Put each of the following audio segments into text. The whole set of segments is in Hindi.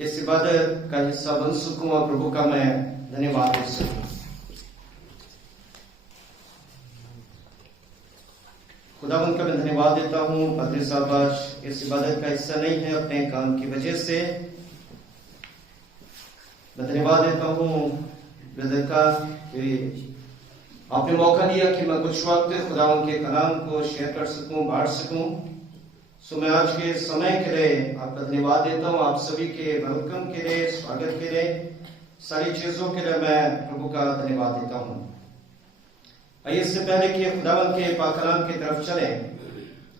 इस इबादत का हिस्सा बन सकूं और प्रभु का मैं धन्यवाद दे सकूं। खुदावंद का मैं धन्यवाद देता हूं। पादरी साहब आज इस इबादत का हिस्सा नहीं है अपने काम की वजह से। मैं धन्यवाद देता हूं ब्रदर का कि आपने मौका दिया कि मैं कुछ वक्त खुदावंद के कलाम को शेयर कर सकूं, बांट सकूं। सो मैं आज के समय के लिए आपका धन्यवाद देता हूं। आप सभी के वेलकम के लिए, स्वागत के लिए, सारी चीजों के लिए मैं प्रभु का धन्यवाद देता हूं। आइए इससे पहले कि खुदावंद के पाक कलाम की तरफ चलें,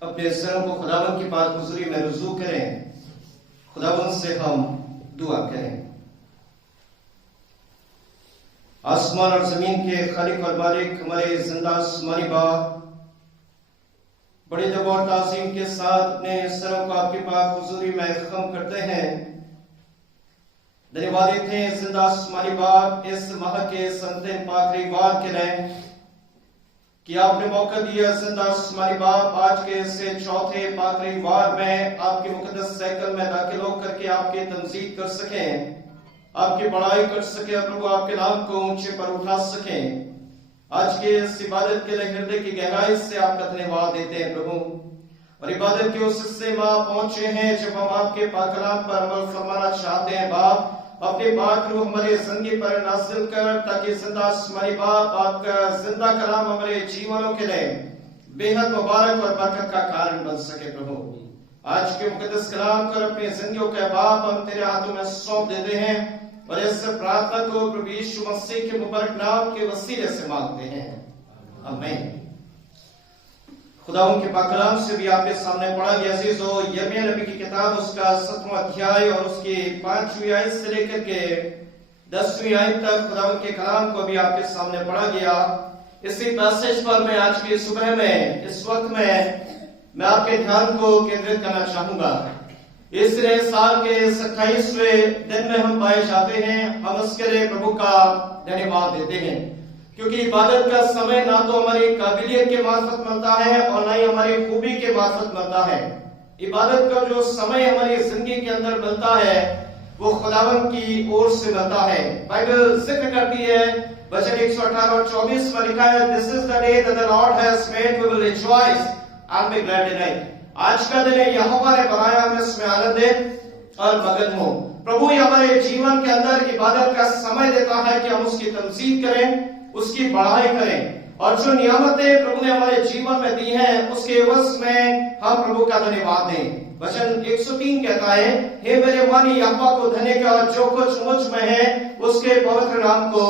अपने सरों को खुदावंद की पाक हुजूरी में रुजू करें, खुदावंद से हम दुआ करें। आसमान और जमीन के खालिक और मालिक, हमारे जिंदा आसमानी बाप, बड़े जब और ताज़ीम के साथ अपने सरों को आपके पाक हुजूरी में खम करते हैं। धन्यवाद देते हैं जिंदा आसमानी बाप इस माह के संतिम पाक रविवार के लिए कि आपने मौका दिया। जिंदा आसमानी बाप आज के इसे चौथे पाक रविवार में आपके मुकद्दस साइकिल में दाखिल होकर के आपके तमजीद कर सकें, आपकी बड़ाई कर सके, प्रभु आपके नाम को ऊंचे पर उठा सकें। आज के इस इबादत के लिए हृदय की गहराई से आपका धन्यवाद देते हैं प्रभु। और इबादत के उस हिस्से में आप पहुंचे हैं जब हम आपके पाक कलाम पर अमल फरमाना चाहते हैं। बाप अपने पाक रूह हमारे जिंदगी पर नाज़िल कर, ताकि जिंदा आसमानी बाप आपका जिंदा कलाम हमारे जीवनों के लिए बेहद मुबारक और बरकत का कारण बन सके। प्रभु आज के मुकद्दस कलाम कर अपनी जिंदगियों के बाप हम तेरे हाथों में सौंप देते हैं और इस प्रार्थना को प्रभु यीशु मसीह के मुबारक नाम के वसीले से मांगते हैं, आमीन। खुदावंद के पाक कलाम से भी आपके सामने पढ़ा गया अजीजों, यिर्मयाह नबी की किताब उसका 7वां अध्याय और उसकी 5वीं आयत से लेकर के 10वीं आयत तक खुदावंद के कलाम को भी आपके सामने पढ़ा गया। इसी पैसेज पर मैं आज की सुबह में इस वक्त में मैं आपके ध्यान को केंद्रित करना चाहूंगा। इस नए साल के 28वें दिन में हम पाए जाते हैं। हम उसके लिए प्रभु का धन्यवाद देते हैं क्योंकि इबादत का समय ना तो हमारी काबिलियत के मार्फत मिलता है और ना ही हमारी खूबी के मार्फत मिलता है। इबादत का जो समय हमारी जिंदगी के अंदर मिलता है वो खुदावंद की ओर से मिलता है। बाइबल जिक्र करती है, वचन 118 और 24 में लिखा है, this is the day that the Lord has made, we will rejoice and be glad in it. आज का दिन है यहोवा ने बनाया, हम इसमें आनंदित और मगन हो। प्रभु हमारे जीवन के अंदर इबादत का समय देता है कि हम उसकी तमजीद करें, उसकी बढ़ाई करें और जो नियामतें प्रभु ने हमारे जीवन में दी हैं उसके एवज में हम प्रभु का धन्यवाद दें। वचन 103 कहता है, हे मेरे मन यहोवा को धन्य कर और जो कुछ मुझ में है उसके पवित्र नाम को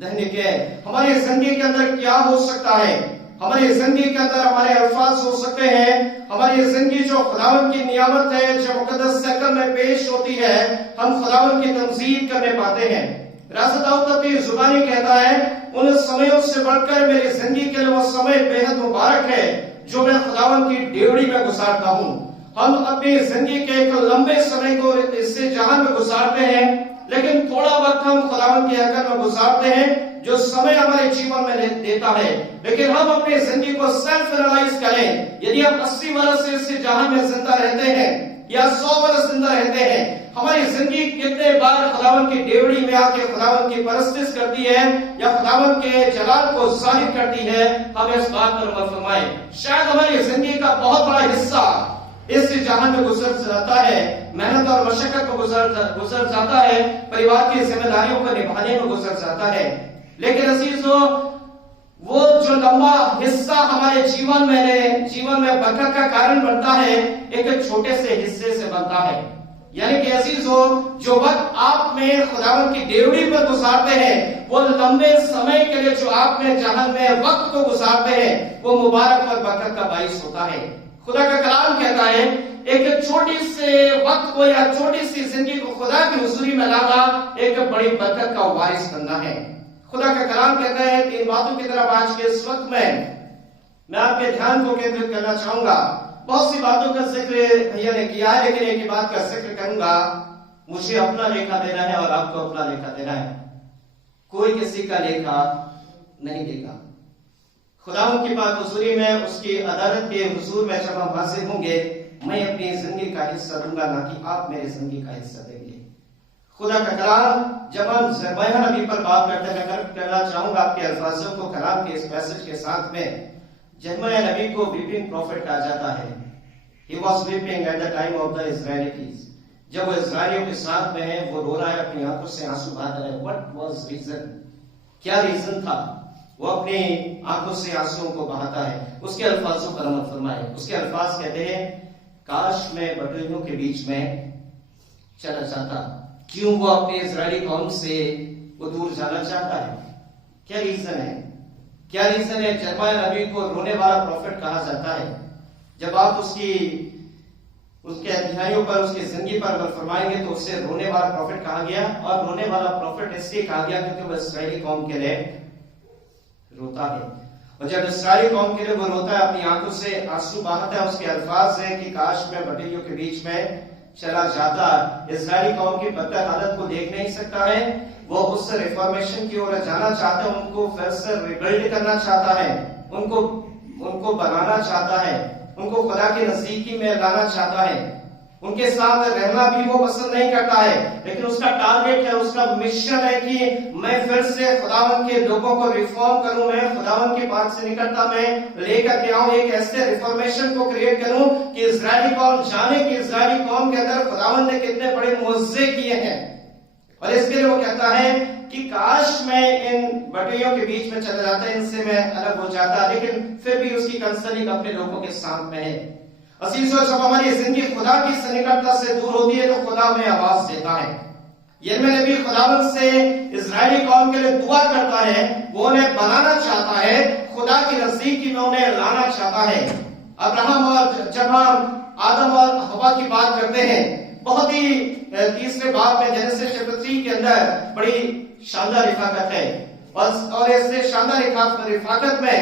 धन्य कर। हमारी जिंदगी के अंदर क्या हो सकता है? हमारी जिंदगी के अंदर हमारे अल्फाज हो सकते हैं। हमारी जिंदगी जो खुदावंद की नियामत है, जो मुकद्दस साइकिल में पेश होती है, हम खुदावंद की तमजीद करने पाते हैं। राजा दाऊद अपनी जुबानी कहता है, उन समयों से बढ़कर मेरी जिंदगी के लिए वो समय बेहद मुबारक है जो मैं खुदावंद की डेवड़ी में गुजारता हूँ। हम अपनी जिंदगी के एक लंबे समय को इससे जहां में गुजारते हैं, लेकिन थोड़ा वक्त हम खुदावंद के हक़ में गुजारते हैं जो समय हमारे जीवन में देता है। लेकिन हम अपनी जिंदगी को सेल्फ एनालाइज करें। यदि हम 80 वर्ष से इससे जहां में जिंदा रहते हैं या 100 वर्ष जिंदा रहते हैं, हमारी जिंदगी कितने बार खुदावंद की डेवड़ी में आके खुदावंद की परस्तिश करती है या खुदावंद के जलाल को जाहिर करती है, हम इस बात पर अमल फरमाएं। शायद हमारी जिंदगी का बहुत बड़ा हिस्सा इस जहां में गुजर जाता है, मेहनत और मशक्कत में गुजर जाता है, परिवार की जिम्मेदारियों को निभाने में गुजर जाता है। लेकिन अजीजों, वो जो लंबा हिस्सा हमारे जीवन में बरकत का कारण बनता है, एक छोटे से हिस्से से बनता है। यानी कि अजीजों, जो वक्त आप में खुदावंद की डेवड़ी पर गुजारते हैं, वो लंबे समय के लिए जो आप में जहां में वक्त को गुजारते हैं, वो मुबारक और बरकत का बाइस होता है। खुदा का कलाम कहता है, एक छोटी से वक्त को या छोटी सी जिंदगी को खुदा की हुजूरी में लाना एक बड़ी बरकत का वारिस बनना है। खुदा का कलाम कहता है, 3 बातों की तरफ आज के इस वक्त में मैं आपके ध्यान को केंद्रित करना चाहूंगा। बहुत सी बातों का जिक्र भैया ने किया है, लेकिन एक ही बात का जिक्र करूंगा। मुझे अपना लेखा देना है और आपको अपना लेखा देना है। कोई किसी का लेखा नहीं देगा। खुदावंद की पाक हुजूरी में, उसकी अदालत के हुजूर में जब हम हाजिर होंगे, मैं अपनी जिंदगी का हिस्सा दूंगा, ना कि आप मेरे जिंदगी का हिस्सा देंगे। खुदा का कलाम जब हम जरमयाह नबी पर बात करते हैं, मैं करना चाहूंगा आपके अल्फाजों को कलाम के इस मैसेज के साथ में। जरमयाह नबी को वीपिंग प्रॉफिट कहा जाता है। He was weeping at the time of the Israelites. जब वो इजरायलियों के साथ में है, वो रो रहा है, अपनी आंखों से आंसू बहा रहा है। What was reason? क्या रीजन था? वो अपनी आंखों से आंसुओं को बहाता है। उसके अल्फाजों पर अमल फरमाए। उसके अल्फाज कहते हैं, काश मैं बटोहियों के बीच में चला जाता। क्यों वो अपने इजरायली कौम से वो दूर जाना चाहता है? क्या रीजन है? क्या रीजन है? जरमयाह नबी को रोने वाला प्रॉफिट कहा जाता है। जब आप उसके अध्यायों पर, उसकी जिंदगी पर अगर फरमाएंगे तो उससे रोने वाला प्रॉफिट कहा गया। और रोने वाला प्रॉफिट इसलिए कहा गया क्योंकि वह इस्राएली कौम के लिए रोता है। और जब इस्राएली कौम के लिए वो रोता है, अपनी आंखों से आंसू बहाता है, उसके अल्फाज है कि काश मैं बटोहियों के बीच में चला जाता। इस्राएली कौम की बदतर हालत को देख नहीं सकता है। वो उस रिफॉर्मेशन की ओर जाना चाहता है, उनको फिर से रिबिल्ड करना चाहता है, उनको बनाना चाहता है, उनको खुदा की नजदीकी में लाना चाहता है। उनके साथ रहना भी वो पसंद नहीं करता है, लेकिन उसका टारगेट है, उसका मिशन है कि मैं फिर से खुदावन के लोगों को रिफॉर्म करूं, मैं खुदावन के पास से निकलता मैं लेकर के आऊं, एक ऐसे रिफॉर्मेशन को क्रिएट करूं कि इजरायली कौम जाने कि इजरायली कौम के अंदर खुदावन ने कितने बड़े मुआवजे किए हैं। और इसके लिए वो कहता है कि काश मैं इन बटोहियों के बीच में चला जाता, इनसे मैं अलग हो जाता। लेकिन फिर भी उसकी कंसर्निंग अपने लोगों के साथ में है। असीसो, जब हमारी जिंदगी खुदा की सन्निकटता से दूर होती है तो खुदा में आवाज देता है। यिर्मयाह नबी खुदावन से इजरायली कौम के लिए दुआ करता है, वो उन्हें बनाना चाहता है, खुदा की नजदीकी में उन्हें लाना चाहता है। अब्राहम और जब हम आदम और हवा की बात करते हैं, बहुत ही तीसरे बाब में जेनेसिस चैप्टर 3 के अंदर बड़ी शानदार रिफाकत है। और इससे शानदार रिफाकत में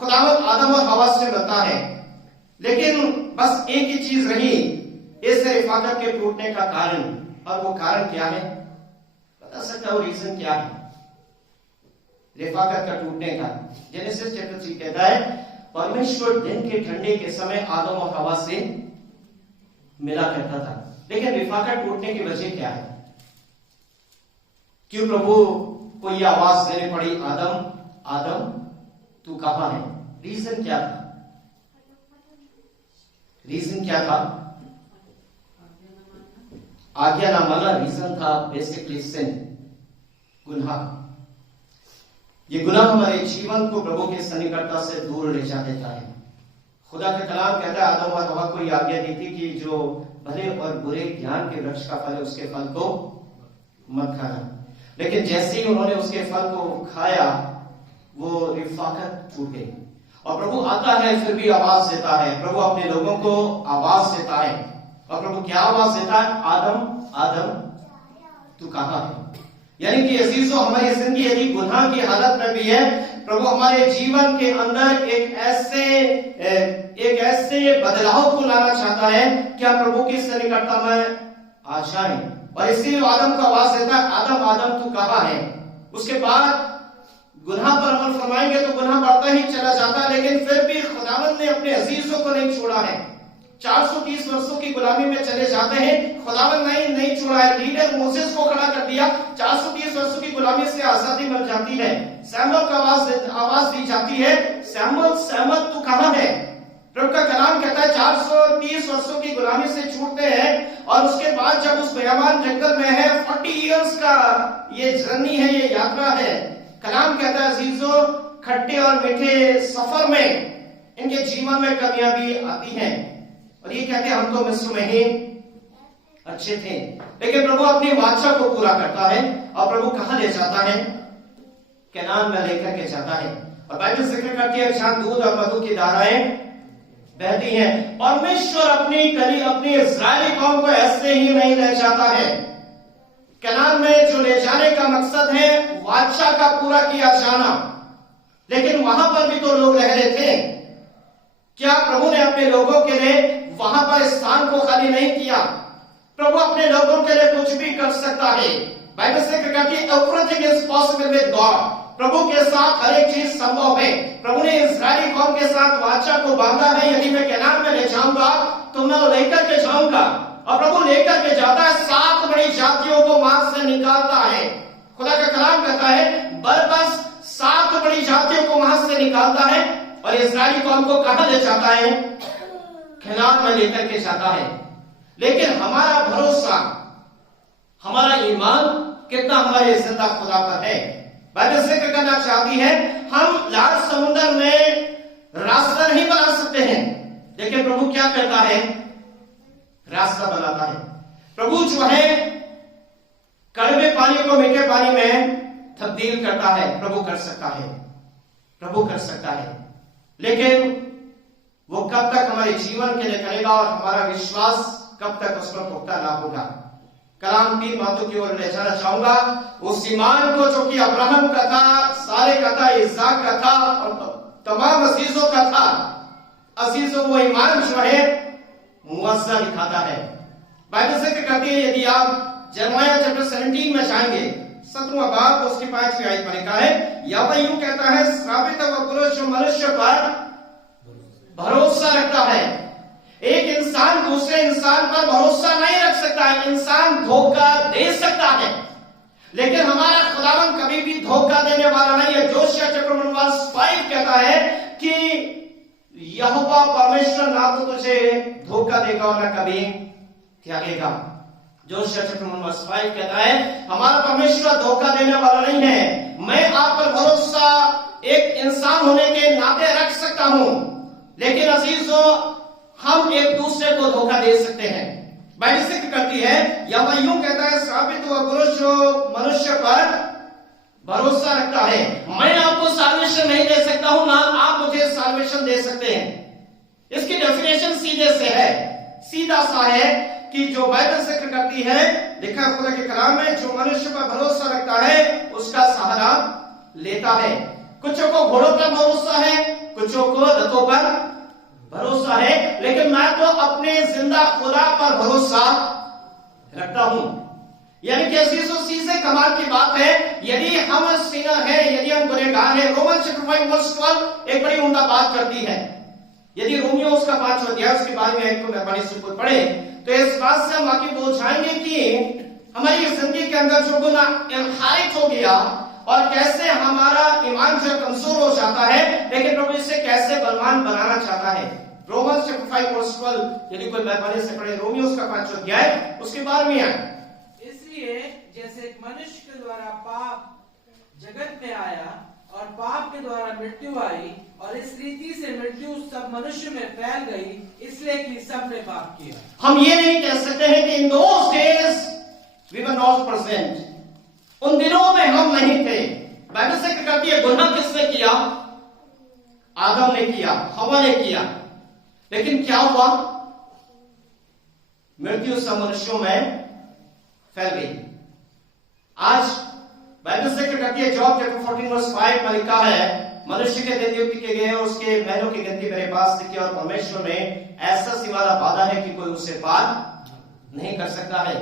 खुदावन आदम और हवा से मिलता है। लेकिन बस एक ही चीज रही इस रिफाकत के टूटने का कारण, और वो कारण क्या है? बता सकता हूं रीजन क्या है रिफाकत का टूटने का? जेनेसिस चैप्टर 3 कहता है, परमेश्वर दिन के ठंडे के समय आदम और हवा से मिला करता था। लेकिन रिफाकत टूटने की वजह क्या है? क्यों प्रभु को यह आवाज देनी पड़ी, आदम आदम तू कहां है? रीजन क्या था? रीजन क्या था? आज्ञा ना मानना रीजन था। बेसिकली सिन, गुनाह। ये गुनाह हमारे जीवन को प्रभु के सन्निकटता से दूर ले जा देता है। खुदा का कलाम कहता है, आदम और हवा को यह आज्ञा दी थी कि जो भले और बुरे ज्ञान के वृक्ष का फल है उसके फल को मत खाना। लेकिन जैसे ही उन्होंने उसके फल को खाया, वो रिफाकत टूट गई। और प्रभु आता है, फिर भी आवाज देता है। प्रभु अपने लोगों को आवाज देता है। और प्रभु क्या आवाज देता है? आदम आदम तू कहां है? यानी कि अजीजों, हमारी जिंदगी यदि गुनाह की हालत में भी है, प्रभु हमारे जीवन के अंदर एक ऐसे बदलाव को लाना चाहता है कि हम प्रभु की सन्निकटता में आ जाएं। और इसीलिए आदम को आवाज देता है, आदम आदम तू कहां है? उसके बाद गुनाह पर अमल फरमाएंगे तो गुनाह बढ़ता ही चला जाता है। लेकिन फिर भी खुदावंद ने अपने अजीजों को नहीं छोड़ा है। 430 वर्षों की गुलामी में चले जाते हैं, खुदावंद नहीं छोड़ा है। लीडर मोसेस को खड़ा कर दिया, 430 वर्षों की गुलामी से आजादी मिल जाती है। सैमुअल को आवाज दी जाती है, सैमुअल तू कहां है? प्रभु का कलाम कहता है 430 वर्षों की गुलामी से छूटते हैं, और उसके बाद जब उस बेयामान जंगल में है, 40 इयर्स का ये जर्नी है, ये यात्रा है। कलाम कहता है अजीजों, खट्टे और मीठे सफर में इनके जीवन में कमियां भी आती हैं। और ये कहते हैं हम तो मिस्र में ही अच्छे थे। लेकिन प्रभु अपनी वाचा को पूरा करता है, और प्रभु कहां ले जाता है? कनान में लेकर के जाता है। और बाइबल जिक्र करती है जहां दूध और मधु की धाराएं बहती हैं। परमेश्वर अपनी इस्राएली कौम को ऐसे ही नहीं ले जाता है। कनान में जो ले जाने का मकसद है वाचा का पूरा किया जाना। लेकिन वहां पर भी तो लोग रह रहे थे। क्या प्रभु ने अपने लोगों के लिए वहां पर स्थान को खाली नहीं किया? प्रभु अपने लोगों के लिए कुछ भी कर सकता है। बाइबल से कहती है everything is possible with God. प्रभु के साथ हर एक चीज संभव है। प्रभु ने इस्राएली कौम के साथ वाचा को बांधा है, यदि मैं कनान में ले जाऊंगा तो मैं वो लेकर के जाऊंगा। और प्रभु लेकर के जाता है, 7 बड़ी जातियों को वहां से निकालता है। खुदा का कलाम कहता है बरबस 7 बड़ी जातियों को वहां से निकालता है और इस्राएली कौम को कहां ले जाता है? खिलान में लेकर के जाता है। लेकिन हमारा भरोसा, हमारा ईमान कितना हमारे जिंदा खुदा पर है। बाइबल जिक्र करना चाहती है हम लाल समुद्र में रास्ता नहीं बना सकते हैं, लेकिन प्रभु क्या करता है? रास्ता बनाता है। प्रभु जो है कड़वे पानी को मीठे पानी में तब्दील करता है। प्रभु कर सकता है, प्रभु कर सकता है, लेकिन वो कब तक हमारे जीवन के लिए करेगा और हमारा विश्वास कब तक उस पर पुख्ता ना होगा। कलाम 3 बातों की ओर ले जाना चाहूंगा। उस ईमान को जो कि अब्राहम का था, सारे का था, इसहाक का था और तमाम अजीजों का था। अजीजों वो ईमान जो है मुआवजा दिखाता है। बाइबल जिक्र करती है, यदि आप जर्माया चैप्टर 17 में जाएंगे, 7वां बाब उसकी 5वीं आयत पर लिखा है, यहोवा यूं कहता है श्रापित वह पुरुष जो मनुष्य पर भरोसा रखता है। एक इंसान दूसरे इंसान पर भरोसा नहीं रख सकता है। इंसान धोखा दे सकता है, लेकिन हमारा खुदावन कभी भी धोखा देने वाला नहीं है। जोशिया चैप्टर 1:5 कहता है कि यहोवा परमेश्वर ना तो तुझे धोखा देगा और ना कभी त्यागेगा। जोशिया चैप्टर 1:5 कहता है हमारा परमेश्वर धोखा देने वाला नहीं है। मैं आप पर भरोसा एक इंसान होने के नाते रख सकता हूं, लेकिन अजीजों हम एक दूसरे को धोखा दे सकते हैं। बाइबल जिक्र करती है, यहोवा यूं कहता है श्रापित वह पुरुष जो मनुष्य पर भरोसा रखता है। मैं आपको साल्वेशन नहीं दे सकता हूं, ना आप मुझे साल्वेशन दे सकते हैं। इसकी डेफिनेशन सीधे से है, सीधा सा है कि जो बाइबल जिक्र करती है, लिखा खुदा के कलाम में, जो मनुष्य पर भरोसा रखता है उसका सहारा लेता है। कुछों को घोड़ों पर भरोसा है, कुछों को रथों पर भरोसा है, लेकिन मैं तो अपने जिंदा खुदा पर भरोसा रखता हूं। यानी कि सीधे कमाल की बात है, यदि हम सिनर हैं, यदि हम गुनहगार हैं, रोमन चैप्टर 5:12 एक बड़ी उम्दा बात करती है। यदि रोमियो उसका 5वां अध्याय उसके बारे में को मेहरबानी से खुद पढ़े तो इस बात से हम वाकिफ हो जाएंगे कि हमारी जिंदगी के अंदर जो गुनाह इनहारिट हो गया और कैसे हमारा ईमान जो कमजोर हो जाता है, लेकिन प्रभु इसे कैसे बलवान बनाना चाहता है। रोमन्स चैप्टर 5:12 यदि कोई मेहरबानी से पढ़े, रोमियो उसका 5वां अध्याय उसके 12वीं आयत। इसलिए जैसे मनुष्य के द्वारा पाप जगत में आया और पाप के द्वारा मृत्यु आई और इस रीति से मृत्यु सब मनुष्य में फैल गई, इसलिए कि सब ने पाप किया। हम ये नहीं कह सकते हैं कि in those days we were not present, उन दिनों में हम नहीं थे। बाइबल जिक्र करती है गुनाह किसने किया? आदम ने किया, हवा ने किया, लेकिन क्या हुआ? मृत्यु सब मनुष्यों में फैल गई। आज बाइबल जिक्र करती है, जॉब चैप्टर 14:5 में लिखा है, मनुष्य के दिन नियुक्त किए गए उसके महीनों की गिनती मेरे पास थी और परमेश्वर ने ऐसा सिवाला वादा है कि कोई उसे पार नहीं कर सकता है।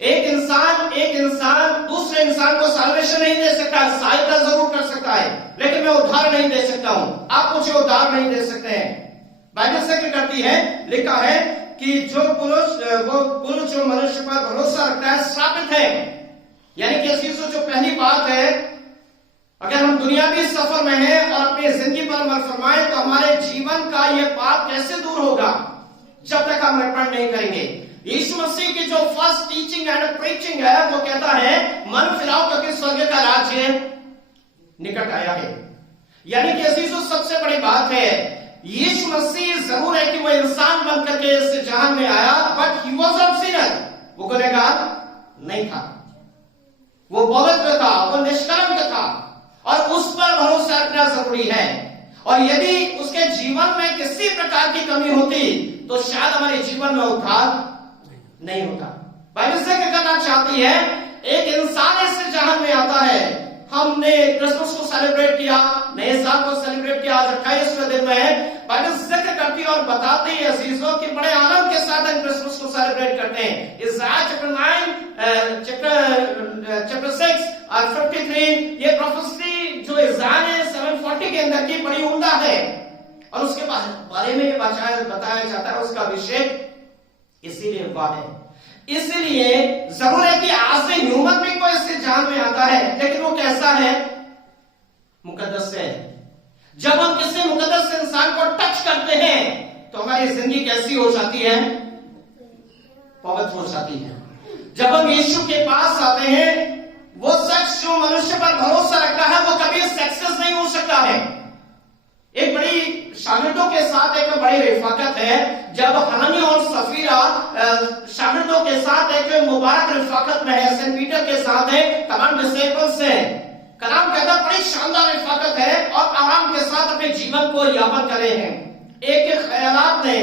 एक इंसान दूसरे इंसान को साल्वेशन नहीं दे सकता, सहायता जरूर कर सकता है, लेकिन मैं उद्धार नहीं दे सकता हूं। आप मुझे उद्धार नहीं दे सकते हैं। बाइबल जिक्र करती है, लिखा है कि जो पुरुष जो मनुष्य पर भरोसा रखता है श्रापित है। यानी कि चीजों जो पहली बात है, अगर हम दुनियावी सफर में हैं और अपनी जिंदगी पर अमल फरमाएं तो हमारे जीवन का यह पाप कैसे दूर होगा जब तक हम रिपेंट नहीं करेंगे। यीशु मसीह की जो फर्स्ट टीचिंग एंड प्रीचिंग है वो कहता है मन फिराओ क्योंकि स्वर्ग का राज्य निकट आया है। यानी कि अजीजों सबसे बड़ी बात है, यीशु मसीह जरूर है कि वो इंसान बनकर के इस जहान में आया, but he was not Sinner, वो गुनहगार नहीं था, वो पवित्र था, वो निष्कलंक था और उस पर भरोसा रखना जरूरी है। और यदि उसके जीवन में किसी प्रकार की कमी होती तो शायद हमारे जीवन में उद्धार नहीं होता। बाइबल से क्या करना चाहती है, एक इंसान इस जहान में आता है। हमने क्रिसमस को सेलिब्रेट किया, नए साल को सेलिब्रेट किया, आज 28वें दिन में बाइबल जिक्र करती है और बताती है अजीजों कि बड़े आनंद के साथ हम क्रिसमस को सेलिब्रेट करते हैं। इज़ाया चैप्टर 9 चैप्टर 6 और 53 ये प्रोफेसी जो इज़ाया ने 740 के अंदर की बड़ी उम्दा है और उसके बारे में बताया जाता है, उसका अभिषेक इसीलिए हुआ है। इसलिए जरूर है कि आज से ह्यूमन बीइंग को है? मुकद्दस है। जब हम किसी मुकद्दस इंसान को टच करते हैं तो हमारी जिंदगी कैसी हो जाती है? पवित्र हो जाती है। जब हम यीशु के पास आते हैं, वो शख्स जो मनुष्य पर भरोसा रखता है वो कभी सक्सेस नहीं हो सकता है। एक बड़ी शागिर्दों के साथ एक बड़ी रिफाकत है। जब हननिया और सफीरा शागिर्दों के साथ एक मुबारक रिफाकत में है, सेंट पीटर के साथ है, तमाम डिसिपल्स है। कलाम कहता बड़ी शानदार रिफाकत है और आराम के साथ अपने जीवन को यापन करे हैं। एक ख्यालात ने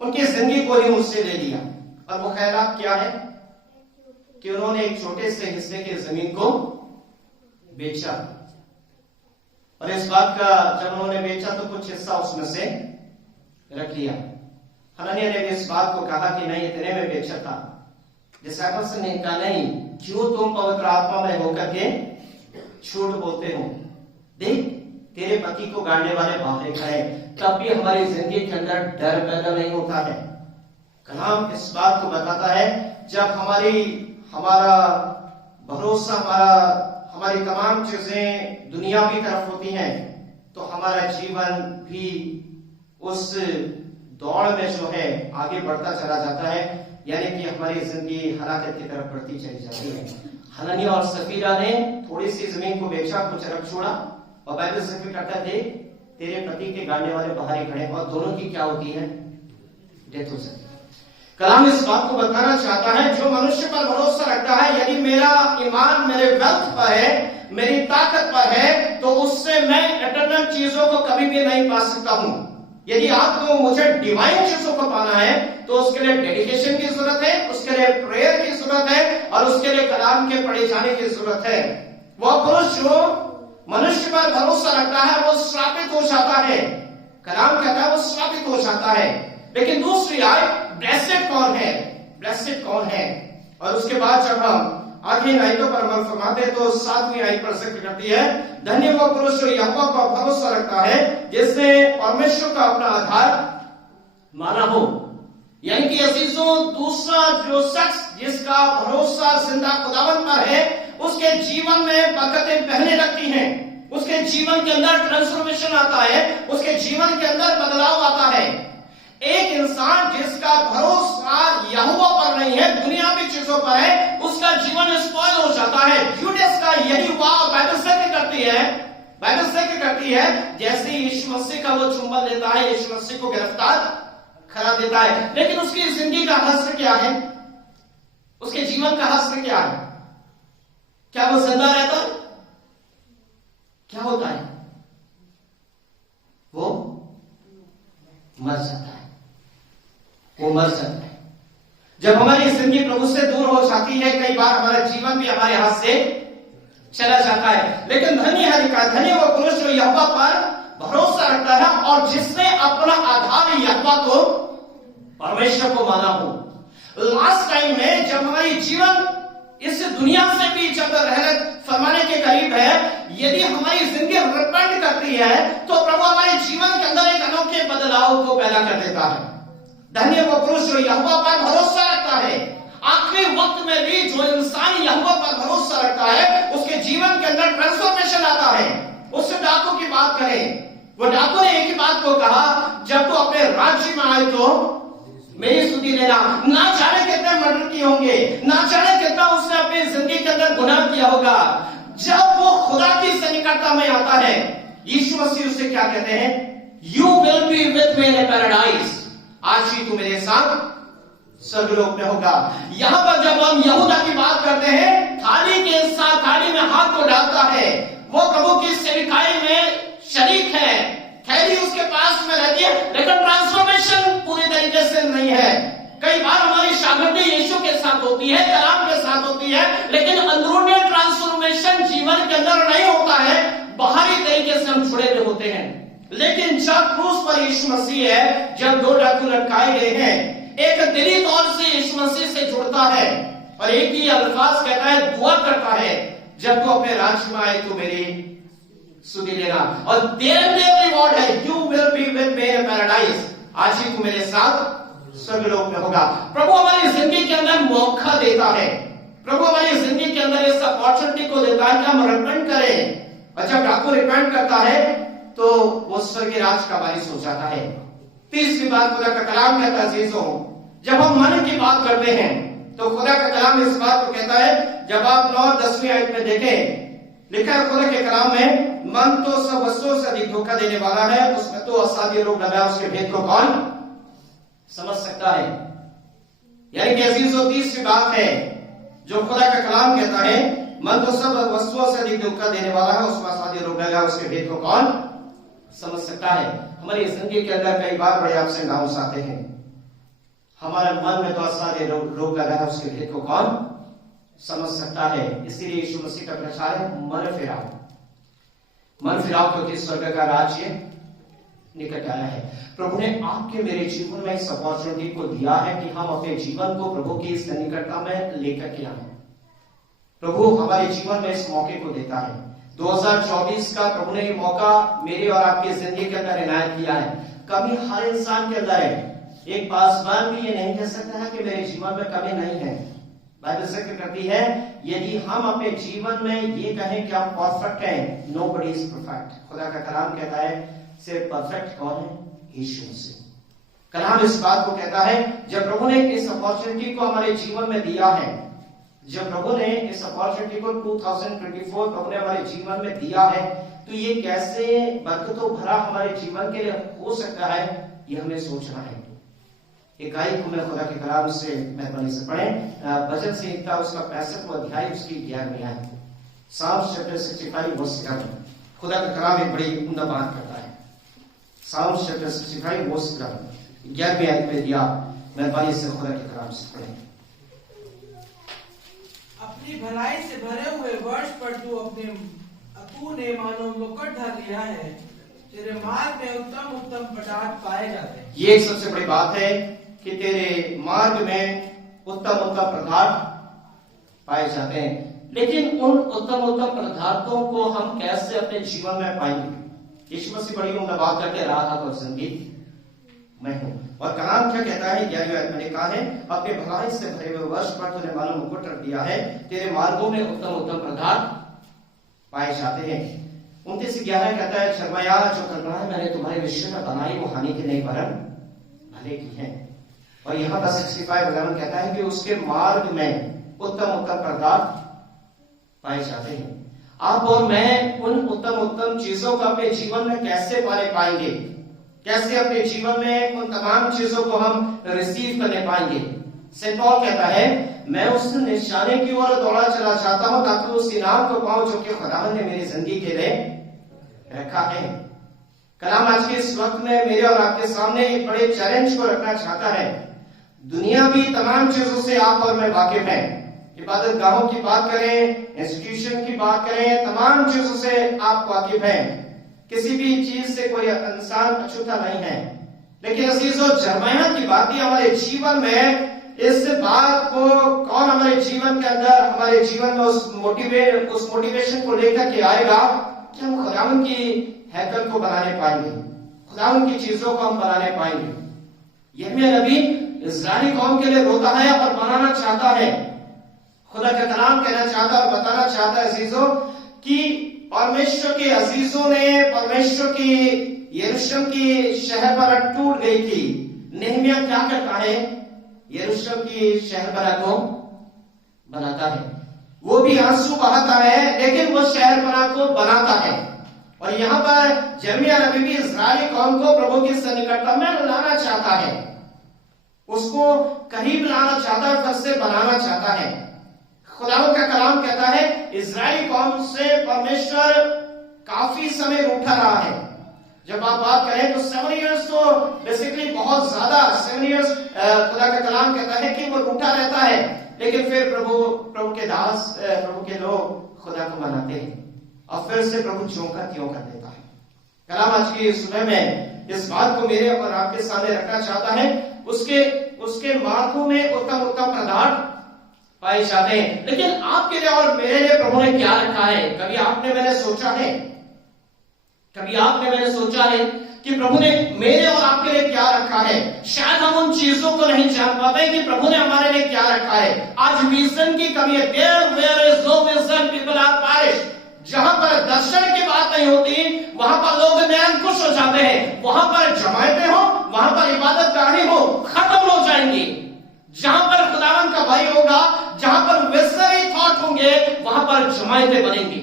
उनकी जिंदगी को ही मुझसे ले लिया, और वो ख्यालात क्या है कि उन्होंने एक छोटे से हिस्से की जमीन को बेचा, और इस बात का जब उन्होंने बेचा तो कुछ हिस्सा उसमें से रख लिया। हननिया ने भी इस बात को कहा कि नहीं, इतने में बेचा था। डिसाइपल्स ने कहा नहीं, क्यों तुम पवित्र आत्मा में होकर के झूठ बोलते हो? देख, तेरे पति को गाड़ने वाले बाहर खड़े, तब भी हमारी जिंदगी के अंदर डर पैदा नहीं होता है। कलाम इस बात को बताता है, जब हमारा भरोसा, हमारी तमाम चीजें दुनियावी तरफ होती हैं, तो हमारा जीवन भी उस दौड़ में जो है आगे बढ़ता चला जाता है, यानी कि हमारी जिंदगी हलाकत की तरफ बढ़ती चली जाती है। हननिया और सफीरा ने थोड़ी सी जमीन को बेचा, कुछ रख छोड़ा, और बाइबल जिक्र करता है, देख तेरे पति के गाड़ने वाले बाहर ही खड़े, और दोनों की क्या होती है? डेथ हो सकती है। कलाम इस बात को बताना चाहता है, जो मनुष्य पर भरोसा रखता है, यदि मेरा ईमान मेरे वेल्थ पर है, मेरी ताकत पर है, तो उससे मैं इटर्नल चीजों को कभी भी नहीं पा सकता हूं। यदि आपको मुझे डिवाइन चीजों को पाना है तो उसके लिए डेडिकेशन की जरूरत है, उसके लिए प्रेयर की जरूरत है, और उसके लिए कलाम के पढ़े जाने की जरूरत है। वह पुरुष जो मनुष्य पर भरोसा रखता है वो श्रापित हो जाता है। कलाम कहता है वो श्रापित हो जाता है। लेकिन दूसरी आय, ब्लेसेड कौन है? ब्लेसेड कौन है? और उसके बाद जब हम आखिरी आयतों पर अमल फरमाते तो 7वीं आयत पर जिक्र करती है, धन्य वो पुरुष जो यहोवा पर भरोसा रखता है, जिसने परमेश्वर का अपना आधार माना हो। यानी कि अजीजों, दूसरा जो शख्स जिसका भरोसा जिंदा खुदावन पर है, उसके जीवन में बरकतें बहने लगती हैं, उसके जीवन के अंदर ट्रांसफॉर्मेशन आता है, उसके जीवन के अंदर बदलाव आता है। एक इंसान जिसका भरोसा यहोवा पर नहीं है, दुनियावी चीजों पर है, उसका जीवन स्पॉइल हो जाता है। यूडास का यही हुआ। बाइबल जिक्र करती है जैसे यीशु मसीह का वो चुंबन लेता है, यीशु मसीह को गिरफ्तार करा देता है, लेकिन उसकी जिंदगी का हश्र क्या है? उसके जीवन का हश्र क्या है? क्या वो जिंदा रहता है? क्या होता है? वो मर जाता है। वो मर जाता है। जब हमारी जिंदगी प्रभु से दूर हो जाती है, कई बार हमारा जीवन भी हमारे हाथ से चला जाता है। लेकिन धन्य वो पुरुष जो यहोवा पर भरोसा रखता है और जिसने अपना आधार यहोवा को, परमेश्वर को माना हो। लास्ट टाइम में जब हमारी जीवन इस दुनिया से भी जब रहमत फरमाने के करीब है, यदि हमारी जिंदगी रिपेंट करती है तो प्रभु हमारे जीवन के अंदर एक अनोखे बदलाव को पैदा कर देता है। धन्य वो पुरुष जो यहोवा पर भरोसा रखता है। आखिरी वक्त में भी जो इंसान यहोवा पर भरोसा रखता है, उसके जीवन के अंदर ट्रांसफॉर्मेशन आता है। उससे डाकू की बात करें, वो डाकू ने एक ही बात को कहा, जब तू अपने राज्य में आए तो मेरी स्तुति लेना। ना जाने कितने मर्डर किए होंगे, ना जाने कितना उसने अपनी जिंदगी के अंदर गुनाह किया होगा। जब वो खुदा की सन्निकटता में आता है, यीशु मसीह उससे क्या कहते हैं? You will be with me in paradise. आज ही तू मेरे साथ स्वर्गलोक में होगा। यहां पर जब हम यहूदा की बात करते हैं, थाली के साथ थाली में हाथ को डालता है, वो प्रभु की सेविकाई में शरीक है, थैली उसके पास में रहती है, लेकिन ट्रांसफॉर्मेशन पूरी तरीके से नहीं है। कई बार हमारी शागिर्दी यीशु के साथ होती है, कलाम के साथ होती है, लेकिन अंदरूनी ट्रांसफॉर्मेशन जीवन के अंदर नहीं होता है। बाहरी तरीके से हम छुड़े हुए होते हैं। लेकिन जब क्रूस पर यीशु मसीह है, जब दो डाकू लटकाए गए हैं, एक दिली तौर से यीशु मसीह से जुड़ता है और एक ही अल्फाज कहता है, दुआ करता है, जब तू अपने राज्य में आए तो मेरी स्तुति लेना। और देयर रिवॉर्ड है, you will be with me in paradise. आज ही तू मेरे साथ स्वर्गलोक में होगा। प्रभु हमारी जिंदगी के अंदर मौका देता है। प्रभु हमारी जिंदगी के अंदर इस अपॉर्चुनिटी को देता है कि हम रिपेंट करें, और जब डाकू रिपेंट करता है तो वो स्वर्गीय राज का वारिस हो जाता है। तीसरी बात खुदा का कलाम कहता है अजीजों, जब हम मन की बात करते हैं तो खुदा का कलाम इस बात को कहता है, जब आप 9 और 10वीं आयत में देखें, लिखा है खुदा के कलाम में, मन तो सब वस्तुओं से अधिक धोखा देने वाला है, उसमें तो असाध्य रोग लगा, उसके भेद को कौन समझ सकता है। यानी कि अजीजों तीसरी बात है जो खुदा का कलाम कहता है, मन तो सब वस्तुओं से अधिक धोखा देने वाला है, उसमें असाध्य रोग लगा, उसके भेद को कौन समझ सकता है। हमारी जिंदगी के अंदर कई बार बड़े अप्स एंड डाउन्स आते हैं, हमारे मन में तो असाध्य रोग लगा है, उसके भेद को कौन समझ सकता है। इसीलिए यीशु मसीह का प्रचार है, मन फिराओ, मन फिराओ, क्योंकि स्वर्ग का राज्य निकट आया है। प्रभु ने आपके मेरे जीवन में इस अपॉर्चुनिटी को दिया है कि हम अपने जीवन को प्रभु की इस निकटता में लेकर के आए। प्रभु हमारे जीवन में इस मौके को देता है। 2024 का प्रभु ने ये मौका मेरे और आपकी जिंदगी के अंदर इनायत किया है। कभी हर इंसान के अंदर है, एक पासवान भी ये नहीं कह सकता है कि मेरे जीवन में कमी नहीं है। बाइबल जिक्र करती है, यदि हम अपने जीवन में ये कहें कि हम परफेक्ट हैं, नोबडी इज परफेक्ट। खुदा का कलाम कहता है सिर्फ परफेक्ट कौन है? यीशु मसीह। कलाम इस बात को कहता है, जब प्रभु ने इस अपॉर्चुनिटी को हमारे जीवन में दिया है, जब प्रभु ने इस अपॉर्चुनिटी को 2024 प्रभु ने हमारे जीवन में दिया है, तो ये कैसे बरकतों भरा हमारे जीवन के लिए हो सकता है, ये हमें सोचना है। एक आयत को मैं खुदा के कलाम से मेहरबानी से पढ़ें, भजन संहिता उसका 65वां अध्याय उसकी 11वीं आयत, साम्स चैप्टर 65 वर्स 11। खुदा का कलाम एक बड़ी उम्दा बात करता है। साम्स चैप्टर 65 वर्स 11वीं आयत पे दिया, मेहरबानी से खुदा के कलाम से पढ़ें। अपनी भलाई से भरे हुए वर्ष पर तूने मानो मुकुट धर लिया है, तेरे मार्ग में उत्तम उत्तम पदार्थ पाए जाते हैं। ये एक सबसे बड़ी बात है कि तेरे मार्ग में उत्तम उत्तम पदार्थ पाए जाते हैं। लेकिन उन उत्तम उत्तम पदार्थों को हम कैसे अपने जीवन में पाएंगे? यीशु मसीह बड़ी उम्दा बात करके रहा था, तो जिंदगी मैं हूं। और कलाम क्या कहता है? 11वीं आयत में लिखा है, अपने भलाई से भरे हुए वर्ष पर तूने मानो मुकुट रख दिया है, तेरे मार्गों में उत्तम उत्तम पदार्थ पाए जाते हैं। 29:11 कहता है, शर्माया जो करना है मैंने तुम्हारे विषय में बनाई, वो हानि की नहीं वरन भले की है। और यहाँ पर 65:11 कहता है कि उसके मार्ग में उत्तम उत्तम पदार्थ पाए जाते हैं। आप और मैं उन उत्तम उत्तम चीजों को अपने जीवन में कैसे पाने पाएंगे? कैसे अपने जीवन में उन तमाम चीजों को हम रिसीव करने पाएंगे? सेंट पॉल कहता है, मैं उस निशाने की ओर दौड़ा चला चाहता हूं ताकि उस इनाम को पाऊं जो कि खुदावंद ने मेरी जिंदगी के लिए रखा है। कलाम आज के इस वक्त में मेरे और आपके सामने एक बड़े चैलेंज को रखना चाहता है। दुनिया भी तमाम चीजों से आप और मैं वाकिफ हैं। इबादत गाहों की बात करें, इंस्टीट्यूशन की बात करें, तमाम चीजों से आप वाकिफ हैं। किसी भी चीज से कोई इंसान अछूता नहीं है। लेकिन अजीजों, जरमयाह की बात भी हमारे जीवन में इस बात को कौन हमारे जीवन के अंदर, हमारे जीवन में उस मोटिवेशन को लेकर के आएगा कि हम खुदावंद की हैकल को बनाने पाएंगे, खुदावंद की चीजों को हम बनाने पाएंगे। यिर्मयाह नबी इस्राएली कौम के लिए रोता है और बनाना चाहता है। खुदा का कलाम कहना चाहता और बताना चाहता है अजीजों कि परमेश्वर के अजीजों ने परमेश्वर की यरूशलेम की शहरपनाह टूट गई थी। नेहमिया क्या करता है? यरूशलेम की शहरपनाह को बनाता है। वो भी आंसू बहाता है, लेकिन वो शहरपनाह को बनाता है। और यहाँ पर यिर्मयाह नबी भी इस्राएली कौम को प्रभु की सन्निकटता में लाना चाहता है, उसको करीब लाना चाहता है, फिर से बनाना चाहता है। खुदावंद का कलाम कहता है, इस्राएली कौम से परमेश्वर काफी समय रूठा रहा है। जब आप बात करें तो 7 इयर्स तो बेसिकली बहुत ज्यादा, 7 इयर्स खुदा का कलाम कहता है कि वो रूठा रहता है। लेकिन फिर प्रभु के दास, प्रभु के लोग खुदा को मनाते हैं और फिर से प्रभु ज्यों का त्यों कर देता है। कलाम आज की सुबह में इस बात को मेरे और आपके सामने रखना चाहता है। उसके मार्गों में उत्तम उत्तम पदार्थ पाए जाते हैं। लेकिन आपके लिए और मेरे लिए प्रभु ने क्या रखा है? कभी आपने मैंने सोचा है कि प्रभु ने मेरे और आपके लिए क्या रखा है। शायद हम उन चीजों को नहीं जान पाते कि प्रभु ने हमारे लिए क्या रखा है। आज विजन की कमी है। There where is no vision, people are perish। जहां पर दर्शन की बात नहीं होती वहां पर लोग निरंकुश हो जाते हैं। वहां पर जमायतें हो, वहां पर इबादत गाहें हो, खत्म हो जाएंगी। जहां पर खुदावन का भय होगा, जहां पर विजनरी थॉट होंगे, वहां पर जमायतें बनेंगी।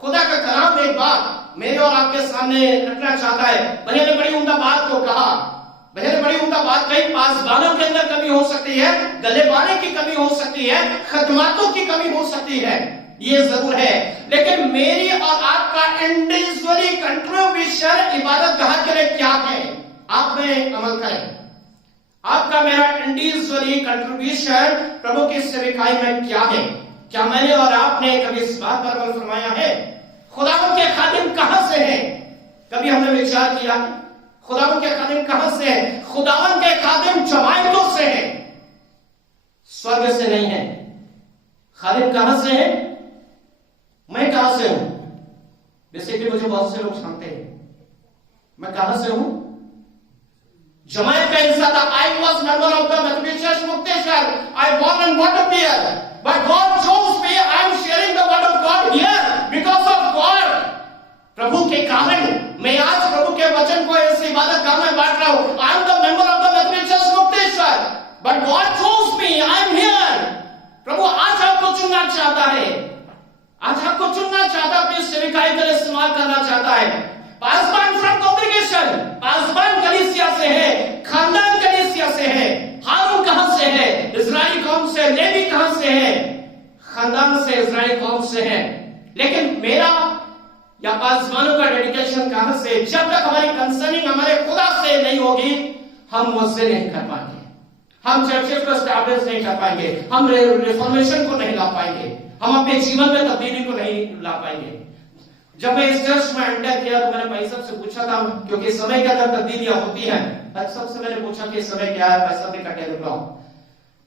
खुदा का कलाम एक बात मेरे और आपके सामने रखना चाहता है। भैया ने बड़ी उम्दा बात को कहा, भैया ने बड़ी उम्दा बात कही। पासबानों के अंदर कमी हो सकती है, गले बाने की कमी हो सकती है, खदमातों की कमी हो सकती है, ये जरूर है। लेकिन मेरी और आपका इंडिविजुअली कंट्रीब्यूशन इबादत गाह के लिए क्या है, आप में अमल करें। आपका मेरा इंडिविजुअली कंट्रीब्यूशन प्रभु की सेविकाई में क्या है। क्या मैंने और आपने कभी इस बात पर अमल फरमाया है? खुदावन के खादिम कहां से हैं? कभी हमने विचार किया खुदावन के खादिम कहां से हैं? खुदावन के खादिम जमायतों से हैं, स्वर्ग से नहीं है। खादिम कहां से हैं? मैं कहां से हूं? जैसे कि मुझे बहुत से लोग जानते हैं, मैं कहां से हूं? जमायत का हिस्सा था। I was member of the Methodist church Mukteshwar. I born and brought up here, but God chose me. I am sharing the word of God here because of God. प्रभु के कारण मैं आज प्रभु के वचन को इस इबादत गाह में बांट रहा हूं। I am the member of the Methodist church Mukteshwar, but God chose me. I am here. प्रभु आज आपको चुनना चाहता है, आज आपको चुनना चाहता है, अपनी सेविकाई के लिए इस्तेमाल करना चाहता है। पासबान फ्रॉम कॉन्ग्रेगेशन, पासबान कलीसिया से है, खानदान कलीसिया से है। हारून कहां से है? इजराइली कौम से। लेवी कहां से है? खानदान से, इजराइली कौम से है। लेकिन मेरा या पासबानों का डेडिकेशन कहां से? जब तक हमारी कंसर्निंग हमारे खुदा से नहीं होगी, हम मुझसे नहीं कर पाएंगे, हम चर्चेस को एस्टैब्लिश नहीं कर पाएंगे, हम रिफॉर्मेशन को नहीं ला पाएंगे, हम अपने जीवन में तब्दीली को नहीं ला पाएंगे। जब मैं इस चर्च में एंटर किया तो मैंने भाई साहब से पूछा था, क्योंकि समय के अंदर तब्दीलियां होती हैं, भाई साहब से मैंने पूछा कि समय क्या है। भाई साहब ने कहा 10 o'clock।